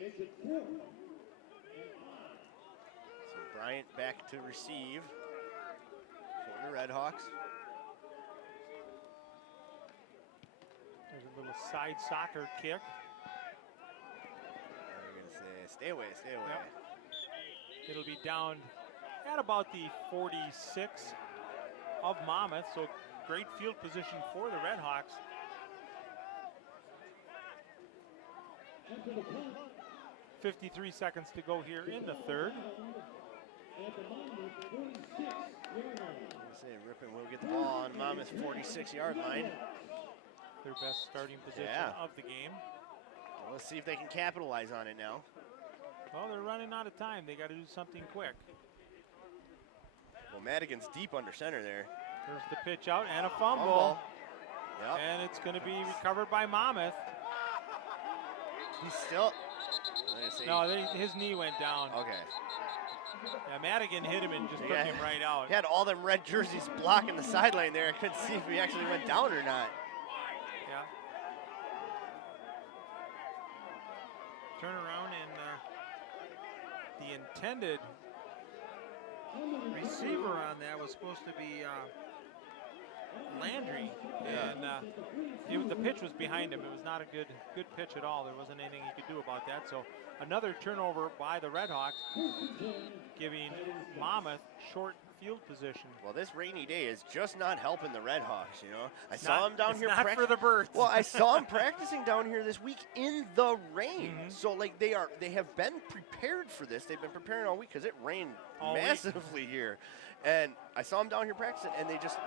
Makes it 4. So Bryant back to receive for the Redhawks. There's a little side soccer kick. I'm going to say, stay away, stay away. Yep. It'll be down at about the 46 of Monmouth, so great field position for the Redhawks. After the punt, 53 seconds to go here in the 3rd. at the Monmouth 46-yard line. Say Ripon will get the ball on Monmouth's 46-yard line. Their best starting position of the game. Well, let's see if they can capitalize on it now. Well, they're running out of time. They got to do something quick. Well, Madigan's deep under center there. There's the pitch out and a fumble. Yep. And it's going to be recovered by Monmouth. He's still. No, his knee went down. Okay. Yeah, Madigan hit him and just took him right out. He had all them red jerseys blocking the sideline there. I couldn't see if he actually went down or not. Yeah. Turn around and the intended receiver on that was supposed to be Landry, and the pitch was behind him. It was not a good pitch at all. There wasn't anything he could do about that. So another turnover by the Redhawks, giving Monmouth short field position. Well, this rainy day is just not helping the Redhawks, you know. I saw him down here. Not for the birds. Well, I saw him practicing down here this week in the rain. So, like, they have been prepared for this. They've been preparing all week because it rained all massively here. And I saw him down here practicing, and they just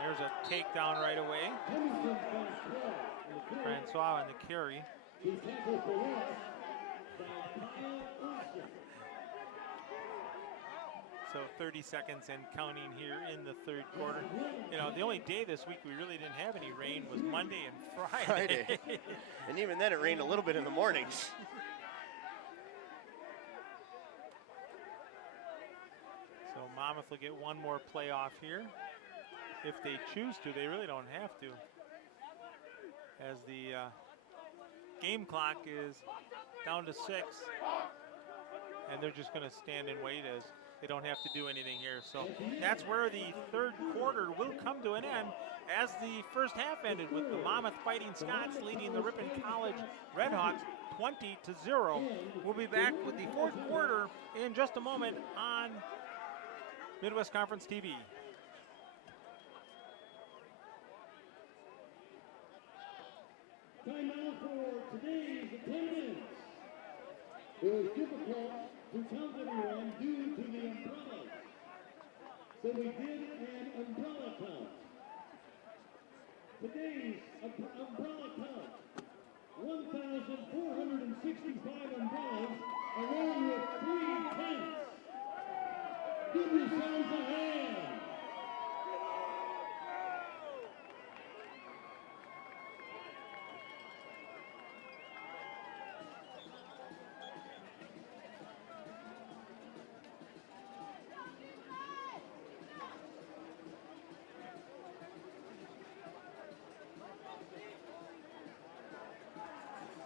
There's a takedown right away. Francois on the carry. So 30 seconds and counting here in the third quarter. You know, the only day this week we really didn't have any rain was Monday and Friday. And even then it rained a little bit in the mornings. So Monmouth will get one more play off here. If they choose to, they really don't have to. As the game clock is down to 6. And they're just going to stand and wait as they don't have to do anything here. So that's where the third quarter will come to an end as the first half ended with the Monmouth Fighting Scots leading the Ripon College Redhawks 20-0. We'll be back with the fourth quarter in just a moment on Midwest Conference TV. Time now for today's attendance. It was difficult to count everyone due to the umbrellas. So we did an umbrella count. Today's umbrella count. 1,465 umbrellas along with 3 tents. Give yourselves a hand.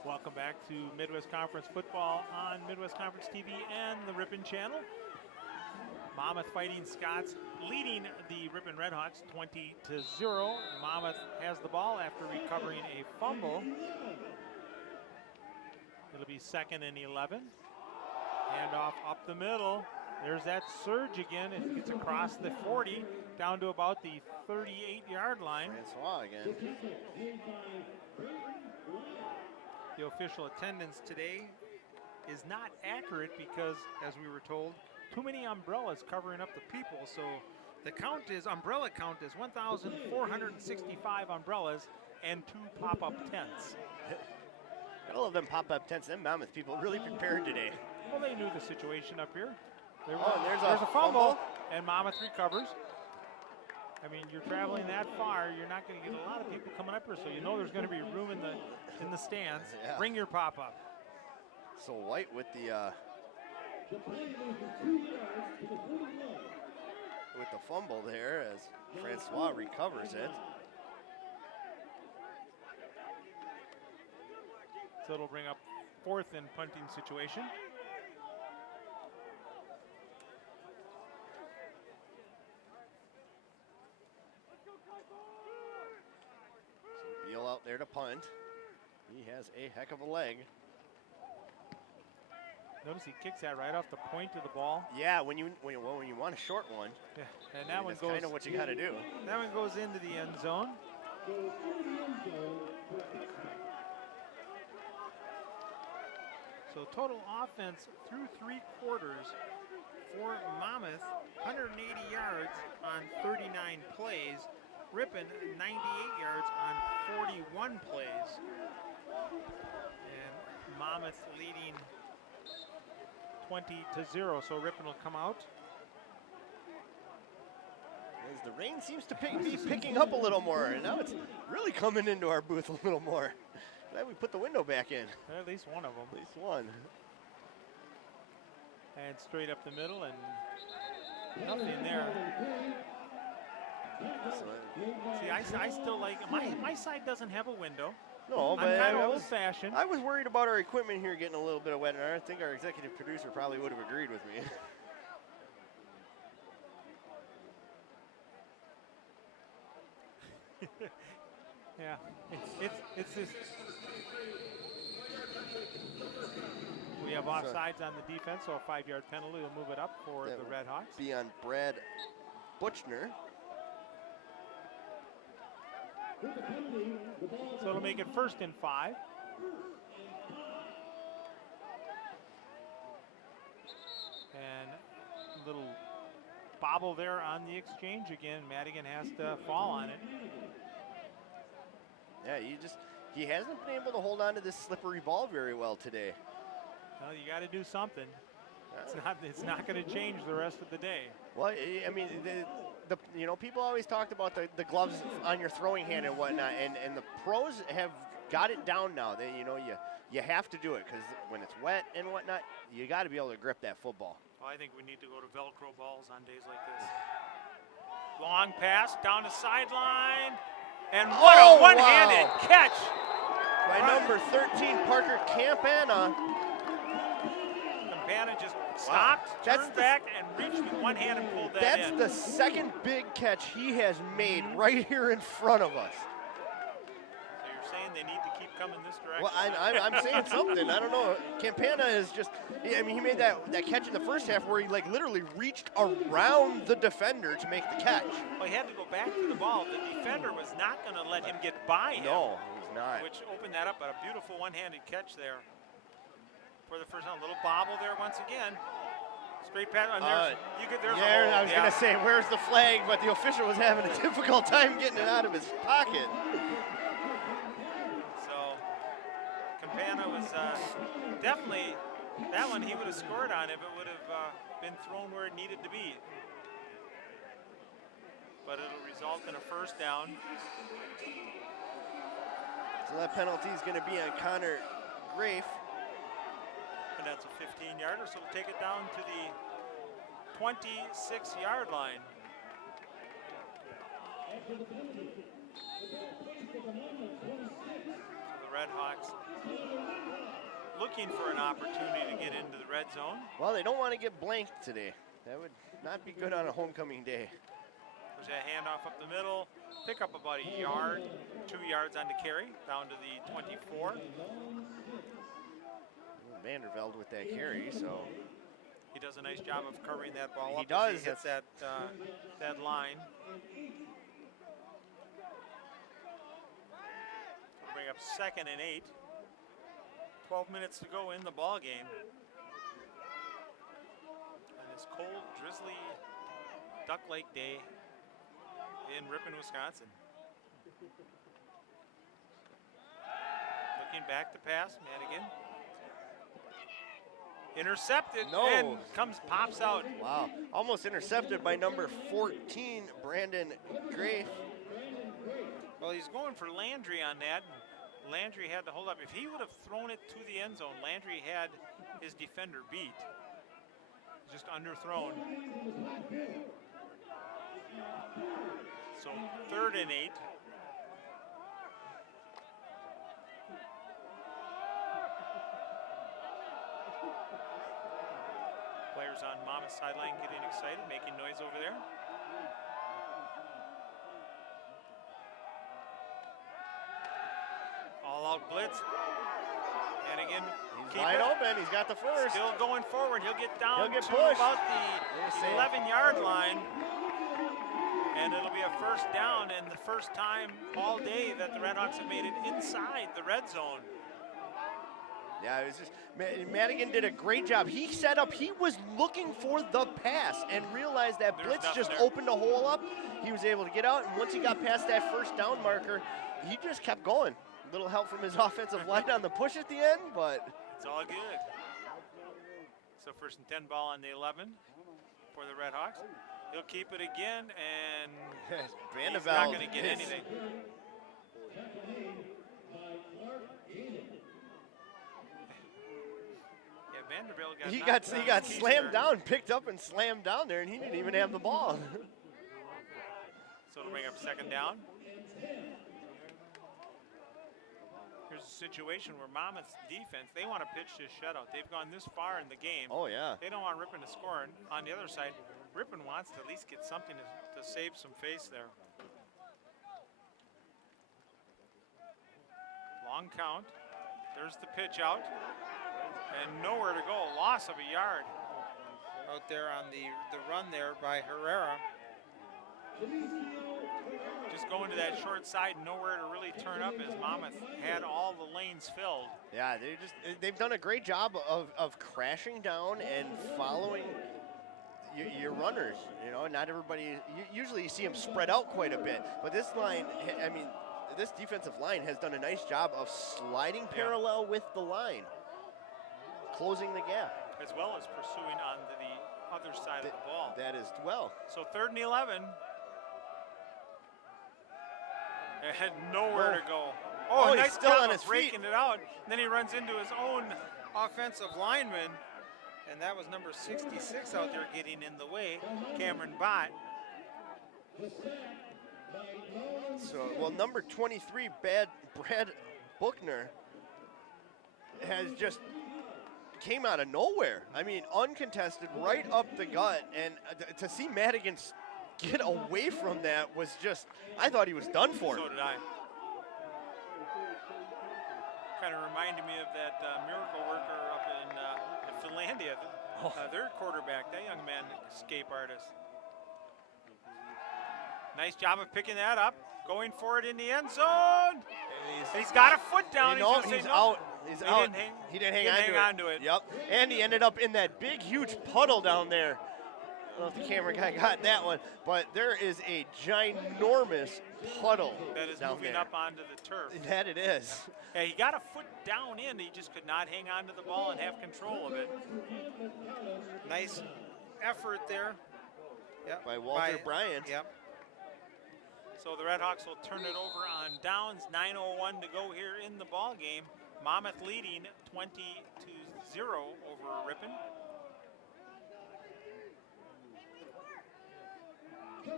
Welcome back to Midwest Conference football on Midwest Conference TV and the Ripon channel. Monmouth Fighting Scots leading the Ripon Redhawks 20-0. Monmouth has the ball after recovering a fumble. It'll be 2nd and 11. Handoff up the middle. There's that surge again. It gets across the 40 down to about the 38-yard line. Francois again. The official attendance today is not accurate because, as we were told, too many umbrellas covering up the people. So the count is, umbrella count is 1,465 umbrellas and 2 pop-up tents. Gotta love them pop-up tents. Them Monmouth people really prepared today. Well, they knew the situation up here. And there's a fumble, and Monmouth recovers. I mean, you're traveling that far, you're not going to get a lot of people coming up here, so you know there's going to be room in the stands. Yeah. Bring your pop-up. So White with the fumble there as Francois recovers it. So it'll bring up 4th and punting situation. Beal out there to punt. He has a heck of a leg. Notice he kicks that right off the point of the ball. Yeah, when you want a short one. Yeah, and that one that's goes. kind of what you got to do. That one goes into the end zone. So total offense through 3 quarters for Monmouth, 180 yards on 39 plays. Ripon, 98 yards on 41 plays. And Monmouth leading 20-0, so Ripon will come out. As the rain seems to be picking up a little more, and now it's really coming into our booth a little more. Glad we put the window back in. At least one of them. At least one. And straight up the middle, and nothing there. See, I still like, my side doesn't have a window. No, but I'm kind of old-fashioned. I was worried about our equipment here getting a little bit of wet, and I think our executive producer probably would have agreed with me. Yeah, it's this. We have offsides on the defense, so a 5-yard penalty will move it up for the Redhawks. Be on Brad Butchner. So it'll make it 1st and 5. And a little bobble there on the exchange again. Madigan has to fall on it. Yeah, he hasn't been able to hold on to this slippery ball very well today. Well, you got to do something. It's not going to change the rest of the day. Well, I mean, people always talked about the gloves on your throwing hand and whatnot, and the pros have got it down now. You have to do it because when it's wet and whatnot, you got to be able to grip that football. Well, I think we need to go to Velcro balls on days like this. Long pass down the sideline, and what a one-handed catch by number 13, Parker Campana. Campana just stopped, turned back, and reached with one hand and pulled that in. That's the second big catch he has made right here in front of us. So you're saying they need to keep coming this direction? Well, I'm saying something. I don't know. Campana is just, I mean, he made that catch in the first half where he literally reached around the defender to make the catch. Well, he had to go back to the ball. The defender was not going to let him get by him. No, he's not. Which opened that up, but a beautiful one-handed catch there. For the first time, a little bobble there once again. Straight pass. I was going to say, where's the flag? But the official was having a difficult time getting it out of his pocket. So, Campana was definitely, that one he would have scored on if it would have been thrown where it needed to be. But it'll result in a first down. So that penalty is going to be on Connor Grafe. And that's a 15-yarder, so we'll take it down to the 26-yard line. So the Red Hawks looking for an opportunity to get into the red zone. Well, they don't want to get blanked today. That would not be good on a homecoming day. There's a handoff up the middle. Pick up about a yard, 2 yards on the carry, down to the 24. Vandervelde with that carry, so he does a nice job of covering that ball. He does. He hits that line. We'll bring up 2nd and 8. 12 minutes to go in the ball game. On this cold, drizzly Duck Lake day in Ripon, Wisconsin. Looking back to pass, Madigan. Intercepted and pops out. Wow, almost intercepted by number 14, Brandon Grafe. Well, he's going for Landry on that. Landry had to hold up. If he would have thrown it to the end zone, Landry had his defender beat. Just underthrown. So 3rd and 8. Players on Monmouth sideline getting excited, making noise over there. All-out blitz. And again, he's wide open. He's got the first. Still going forward. He'll get down to pushed. about the 11-yard line. And it'll be a first down, and the first time all day that the Red Hawks have made it inside the red zone. Yeah, it was just, Madigan did a great job. He set up, he was looking for the pass and realized that blitz just opened a hole up. He was able to get out, and once he got past that first down marker, he just kept going. A little help from his offensive line on the push at the end, but it's all good. So 1st and 10 ball on the 11 for the Red Hawks. He'll keep it again, and he's not going to get anything. Vanderbilt he got slammed down, picked up and slammed down there, and he didn't even have the ball. So it'll bring up 2nd down. Here's a situation where Monmouth's defense, they want to pitch this shutout. They've gone this far in the game. Oh, yeah. They don't want Ripon to score. And on the other side, Ripon wants to at least get something to save some face there. Long count. There's the pitch out. And nowhere to go. Loss of a yard out there on the run there by Herrera. Just going to that short side, nowhere to really turn up as Monmouth had all the lanes filled. Yeah, they've done a great job of crashing down and following, your runners. You know, not everybody. Usually you see them spread out quite a bit, but this line, I mean, this defensive line has done a nice job of sliding parallel with the line, closing the gap. As well as pursuing on the other side of the ball. That is well. So 3rd and 11. It had nowhere to go. Oh, nice he's still job on of his breaking feet. it out. And then he runs into his own offensive lineman, and that was number 66 out there getting in the way, Cameron Bott. So, well, number 23, Brad Buchner, has just came out of nowhere. I mean, uncontested, right up the gut, and to see Madigan get away from that was just, I thought he was done for. So did I. Kind of reminded me of that miracle worker up in Finlandia, their quarterback, that young man, escape artist. Nice job of picking that up, going for it in the end zone. He's got a foot down. He's out. He's out. He didn't hang on to it. Yep. And he ended up in that big, huge puddle down there. I don't know if the camera guy got that one, but there is a ginormous puddle that is down moving there. up onto the turf. That it is. Yeah, he got a foot down in. He just could not hang on to the ball and have control of it. Nice effort there. Yep. By Walter Bryant. Yep. So the Redhawks will turn it over on downs. 9:01 to go here in the ball game. Monmouth leading 20-0 over Ripon. So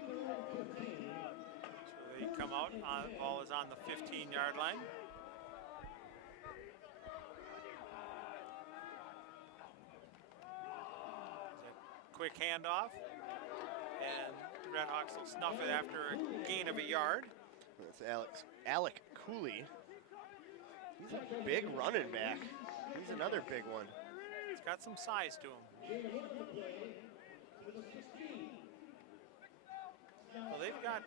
they come out. Ball is on the 15-yard line. Quick handoff, and the Redhawks will snuff it after a gain of a yard. That's Alec Cooley. He's a big running back. He's another big one. He's got some size to him. Well, they've got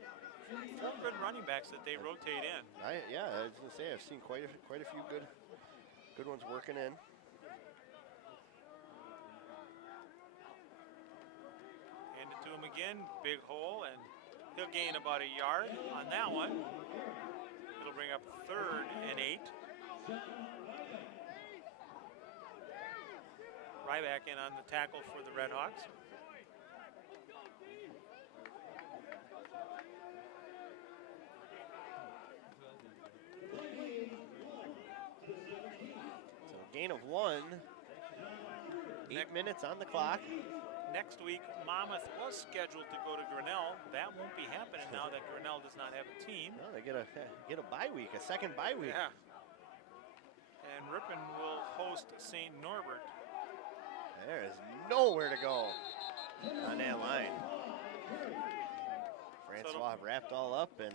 4 good running backs that they rotate in. I was gonna say I've seen quite a few good ones working in. Hand it to him again, big hole, and he'll gain about a yard on that one. It'll bring up 3rd and 8. Ryback in on the tackle for the Redhawks. So gain of 1. 8 minutes on the clock. Next week, Monmouth was scheduled to go to Grinnell. That won't be happening now that Grinnell does not have a team. No, they get a bye week, a second bye week. Yeah. And Ripon will host St. Norbert. There is nowhere to go on that line. Francois wrapped all up and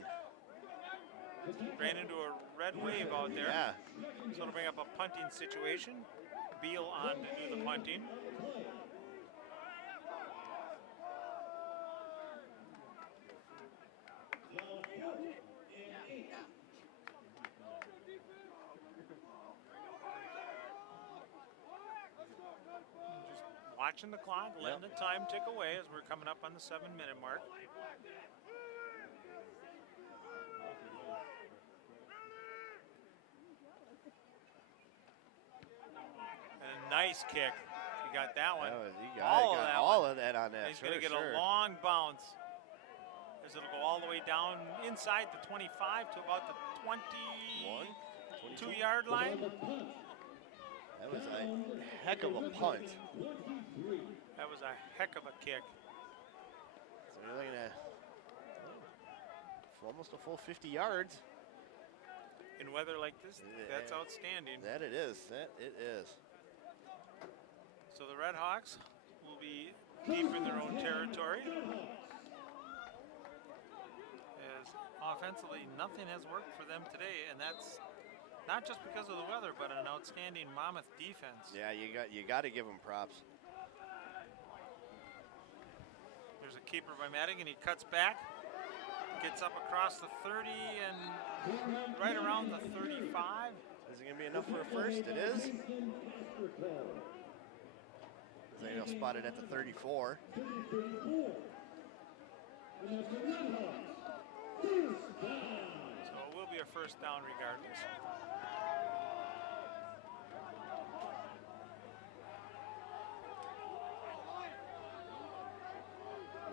ran into a red wave out there. Yeah. So it'll bring up a punting situation. Beal on to do the punting. Watching the clock, letting the time tick away as we're coming up on the 7-minute mark. And a nice kick. You got that one. He got all of that on that. He's going to get a long bounce as it'll go all the way down inside the 25 to about the 22-yard line. That was a heck of a punt. That was a heck of a kick. So you're looking at almost a full 50 yards. In weather like this, that's outstanding. That it is. That it is. So the Redhawks will be deep in their own territory. As offensively, nothing has worked for them today, and that's not just because of the weather, but an outstanding Monmouth defense. Yeah, you got to give them props. There's a keeper by Madigan. He cuts back, gets up across the 30 and right around the 35. Is it going to be enough for a first? It is. They'll spot it at the 34. So it will be a first down regardless.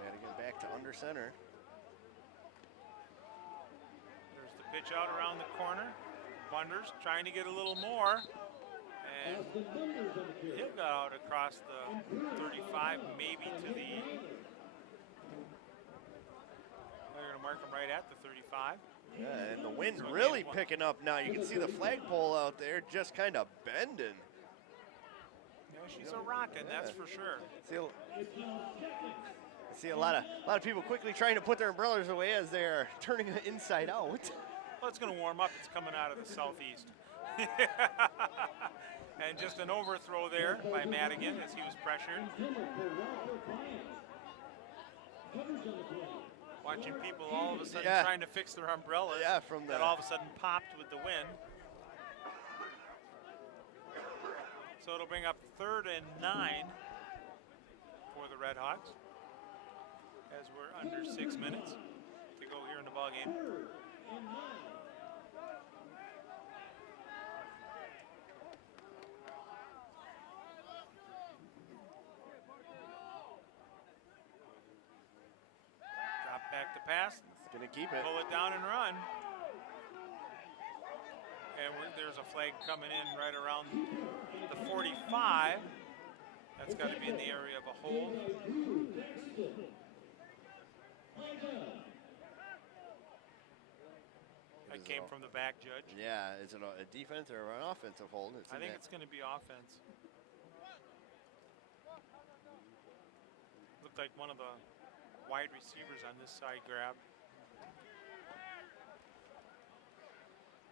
Madigan back to under center. There's the pitch out around the corner. Bunders trying to get a little more. And he'll go out across the 35, maybe to the. They're going to mark him right at the 35. Yeah, and the wind's really picking up now. You can see the flagpole out there just kind of bending. Yeah, she's a rockin', that's for sure. I see a lot of people quickly trying to put their umbrellas away as they're turning it inside out. Well, it's going to warm up. It's coming out of the southeast. And just an overthrow there by Madigan as he was pressured. Watching people all of a sudden trying to fix their umbrellas. Yeah, from that all of a sudden popped with the wind. So it'll bring up 3rd and 9 for the Red Hawks as we're under 6 minutes to go here in the ball game. Back to pass. It's going to keep it. Pull it down and run. And there's a flag coming in right around the 45. That's got to be in the area of a hold. That came from the back, Judge. Yeah, is it a defense or an offensive hold? I think it's going to be offense. Looked like one of the wide receivers on this side grab.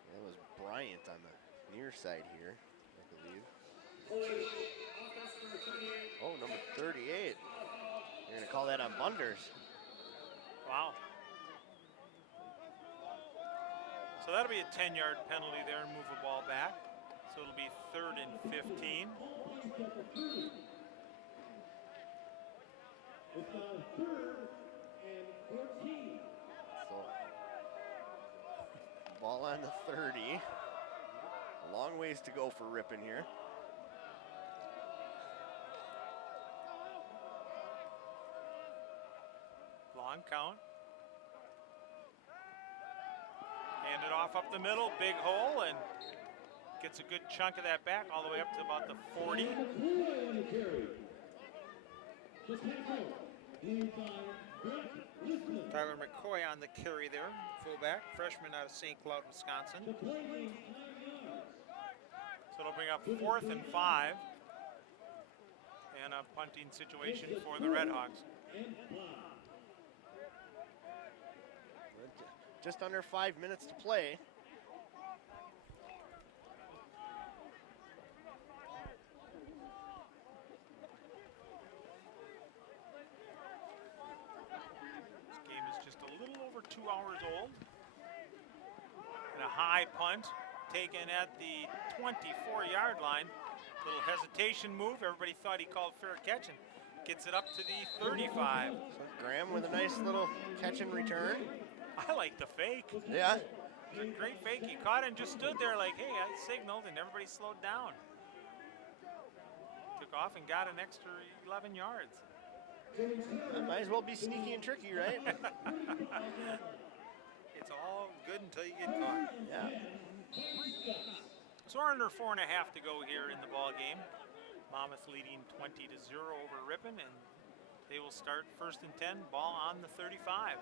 That was Bryant on the near side here, I believe. Oh, number 38. You're going to call that on Bunders. Wow. So that'll be a 10-yard penalty there and move the ball back. So it'll be 3rd and 15. So, ball on the 30. A long ways to go for Ripon here. Long count. Hand it off up the middle, big hole, and gets a good chunk of that back all the way up to about the 40. Tyler McCoy on the carry there, fullback, freshman out of St. Cloud, Wisconsin. So it'll bring up 4th and 5 and a punting situation for the Red Hawks. Just under 5 minutes to play. This game is just a little over 2 hours old. And a high punt taken at the 24-yard line. Little hesitation move. Everybody thought he called fair catch and gets it up to the 35. So Graham with a nice little catch and return. I like the fake. Yeah. It's a great fake. He caught it and just stood there like, hey, I signaled, and everybody slowed down. Took off and got an extra 11 yards. Might as well be sneaky and tricky, right? It's all good until you get caught. Yeah. So we're under 4.5 to go here in the ball game. Monmouth leading 20-0 over Ripon, and they will start 1st and 10, ball on the 35.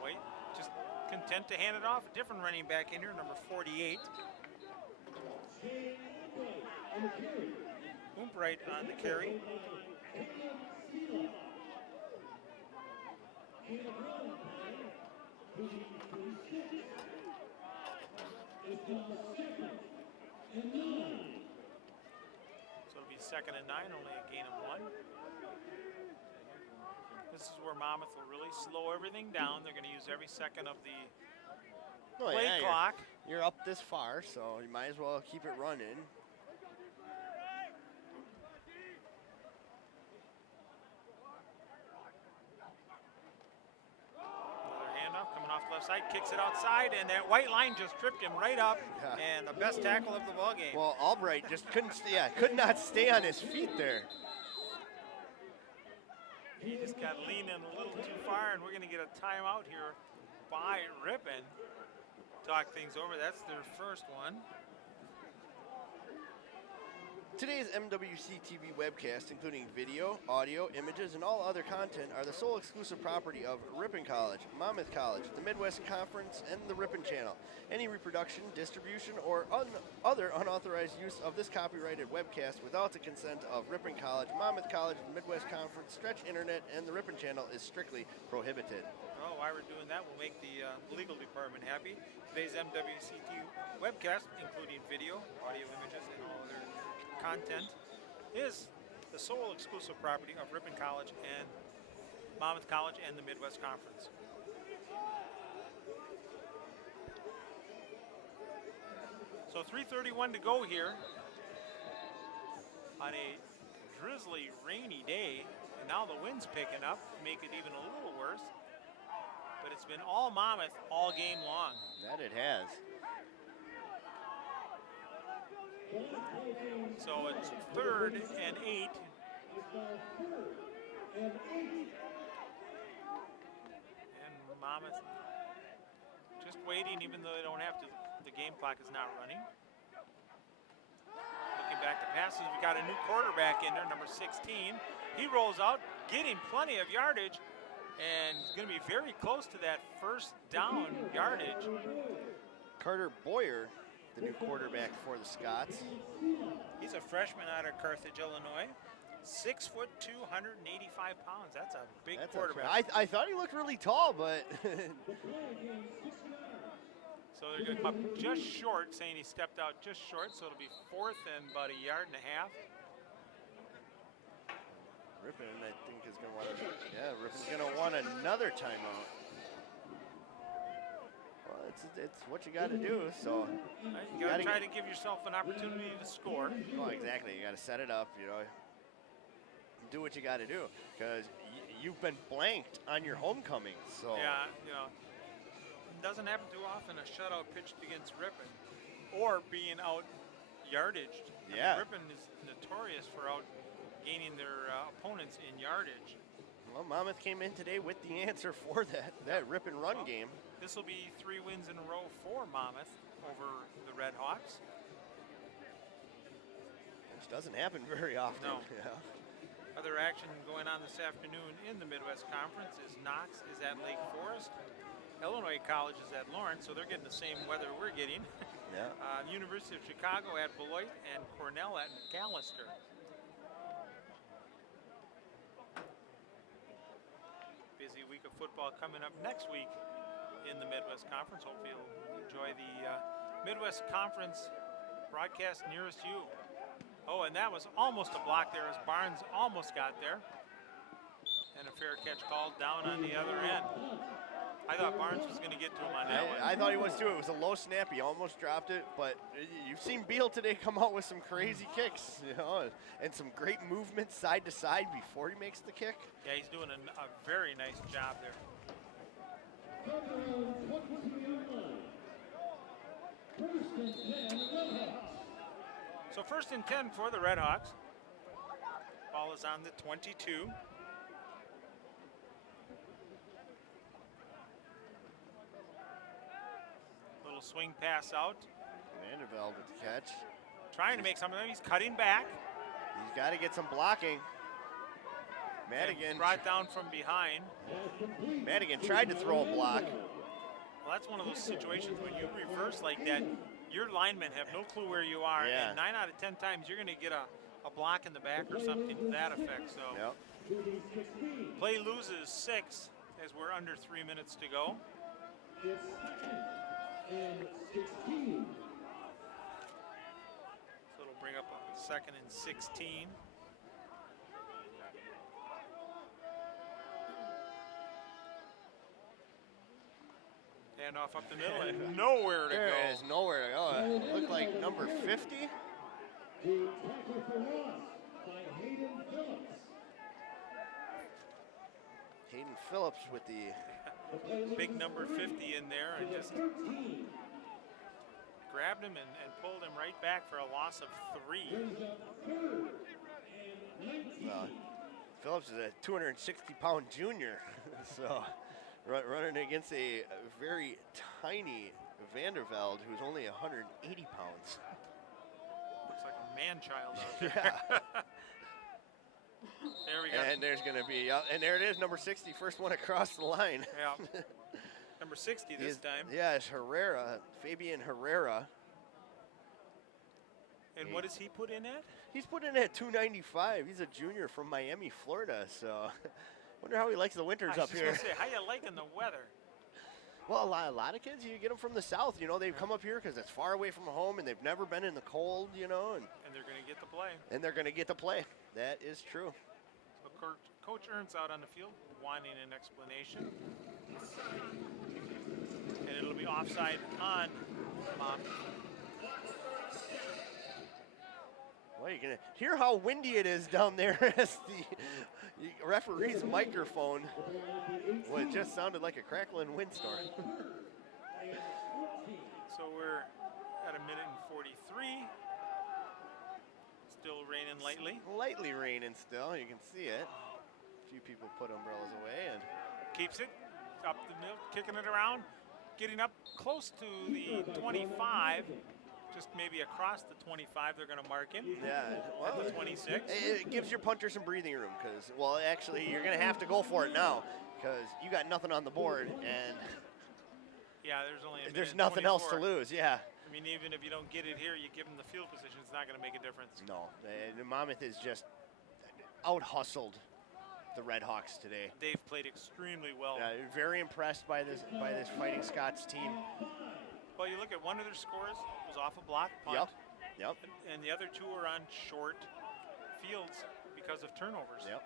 White just content to hand it off. A different running back in here, number 48. Umbright on the carry. So it'll be 2nd and 9, only a gain of 1. This is where Monmouth will really slow everything down. They're going to use every second of the play clock. you're up this far, so you might as well keep it running. Another handoff coming off the left side, kicks it outside, and that white line just tripped him right up, and the best tackle of the ball game. Well, Albright just could not stay on his feet there. He just got leaning a little too far, and we're going to get a timeout here by Ripon. Talk things over. That's their first one. Today's MWC TV webcast, including video, audio, images, and all other content, are the sole exclusive property of Ripon College, Monmouth College, the Midwest Conference, and the Ripon Channel. Any reproduction, distribution, or other unauthorized use of this copyrighted webcast without the consent of Ripon College, Monmouth College, the Midwest Conference, Stretch Internet, and the Ripon Channel is strictly prohibited. Well, while we're doing that, we'll make the legal department happy. Today's MWCT webcast, including video, audio, images, and all other content, is the sole exclusive property of Ripon College and Monmouth College and the Midwest Conference. So 3:31 to go here on a drizzly, rainy day, and now the wind's picking up to make it even a little worse. But it's been all Monmouth all game long. That it has. So it's 3rd and 8. And Monmouth just waiting, even though they don't have to. The game clock is not running. Looking back to passes, we got a new quarterback in there, number 16. He rolls out, getting plenty of yardage, and is going to be very close to that first down yardage. Carter Boyer, the new quarterback for the Scots. He's a freshman out of Carthage, Illinois. 6'2", 185 pounds. That's a big quarterback. I thought he looked really tall, but so they're going to come up just short, saying he stepped out just short, so it'll be 4th and about a yard and a half. Ripon, I think, is going to want Ripon's going to want another timeout. Well, it's what you got to do. So you got to try to give yourself an opportunity to score. Well, exactly. You got to set it up. Do what you got to do, because you've been blanked on your homecoming. So yeah, it doesn't happen too often. A shutout pitched against Ripon, or being out yardaged. Yeah. Ripon is notorious for out gaining their opponents in yardage. Well, Monmouth came in today with the answer for that Ripon run game. This will be 3 wins in a row for Monmouth over the Red Hawks. Which doesn't happen very often. No. Yeah. Other action going on this afternoon in the Midwest Conference is Knox is at Lake Forest. Illinois College is at Lawrence, so they're getting the same weather we're getting. Yeah. University of Chicago at Beloit and Cornell at McAllister. Busy week of football coming up next week in the Midwest Conference. Hopefully you'll enjoy the Midwest Conference broadcast nearest you. Oh, and that was almost a block there as Barnes almost got there. And a fair catch called down on the other end. I thought Barnes was going to get to him on that one. I thought he was too. It was a low snap. He almost dropped it, but you've seen Beal today come out with some crazy kicks, and some great movement side to side before he makes the kick. Yeah, he's doing a very nice job there. So 1st and 10 for the Red Hawks. Ball is on the 22. Little swing pass out. Vandervelde with the catch. Trying to make something. He's cutting back. He's got to get some blocking. Madigan brought down from behind. Madigan tried to throw a block. Well, that's one of those situations when you reverse like that, your linemen have no clue where you are, Yeah. and 9 out of 10 times you're going to get a block in the back or something to that effect. So Yep. play loses 6 as we're under 3 minutes to go. So it'll bring up a 2nd and 16. Handoff up the middle and nowhere to There go. is nowhere to go. It looked like number 50. The tackle for loss by Hayden Phillips. Hayden Phillips with the Big number 50 in there and just 13. grabbed him and pulled him right back for a loss of 3. Brings up 3rd and 19. Phillips is a 260-pound junior, so running against a very tiny Vandervelde who's only 180 pounds. Looks like a man-child out there. Yeah. There we go. And there's going to be, and there it is, number 60, first one across the line. Yeah. Number 60 this time. Yeah, it's Herrera, Fabian Herrera. And what does he put in at? He's put in at 295. He's a junior from Miami, Florida, so wonder how he likes the winters I up was here. just gonna say, how you liking the weather? Well, a lot of kids, you get them from the south, they come up here because it's far away from home and they've never been in the cold, and And they're going to get to play. they're going to get to play. That is true. So Coach Ernst out on the field wanting an explanation. And it'll be offside on Mom. Well, you can hear how windy it is down there as the referee's microphone. Well, it just sounded like a crackling windstorm. So we're at a minute and 43. Still raining lightly. Lightly raining still, you can see it. A few people put umbrellas away and Keeps it up the middle, kicking it around, getting up close to the 25. Just maybe across the 25, they're going to mark him. yeah, At well, the 26. it gives your punter some breathing room because, well, actually, you're going to have to go for it now because you got nothing on the board and Yeah, there's only a minute there's and nothing else to 24. lose. Yeah. I mean, even if you don't get it here, you give them the field position, it's not going to make a difference. No, Monmouth is just out-hustled the Red Hawks today. They've played extremely well. Very impressed by this Fighting Scots team. Well, you look at one of their scores was off a block punt, Yep. and the other two are on short fields because of turnovers. Yep.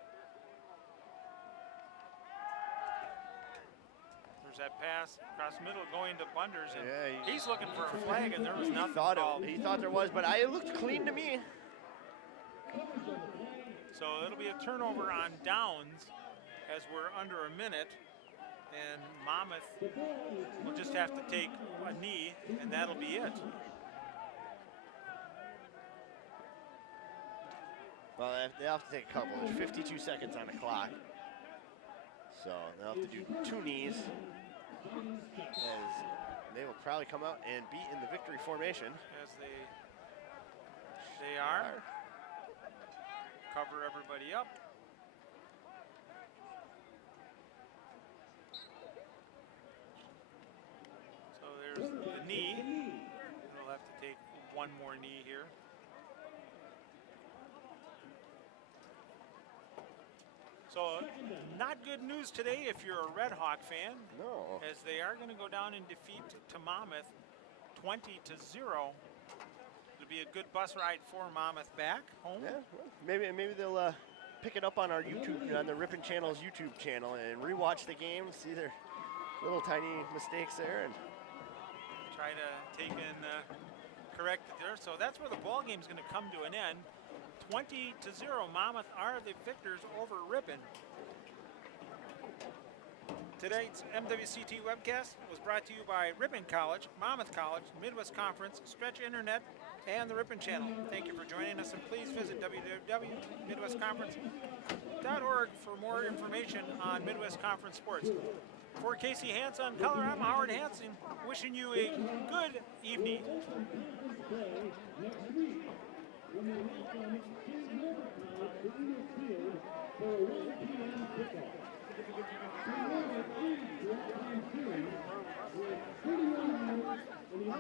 There's that pass across the middle going to Bunders, and Yeah, he's looking for a flag, and there was nothing called. He thought there was, but it looked clean to me. So it'll be a turnover on downs as we're under a minute, and Monmouth will just have to take a knee, and that'll be it. Well, they'll have to take a couple. There's 52 seconds on the clock. So they'll have to do 2 knees as they will probably come out and be in the victory formation. As they are. Cover everybody up. So there's the knee. We'll have to take one more knee here. So not good news today if you're a Red Hawk fan, No. as they are going to go down in defeat to Monmouth 20-0. It'll be a good bus ride for Monmouth back home. Yeah, well, maybe they'll pick it up on our YouTube, on the Ripon Channel's YouTube channel, and rewatch the game, see their little tiny mistakes there, and Try to take and correct it there. So that's where the ball game's going to come to an end. 20-0, Monmouth are the victors over Ripon. Tonight's MWCT webcast was brought to you by Ripon College, Monmouth College, Midwest Conference, Stretch Internet, and the Ripon Channel. Thank you for joining us, and please visit www.midwestconference.org for more information on Midwest Conference sports. For Casey Hansen, color, I'm Howard Hansen, wishing you a good evening. Next week, when they welcome King River College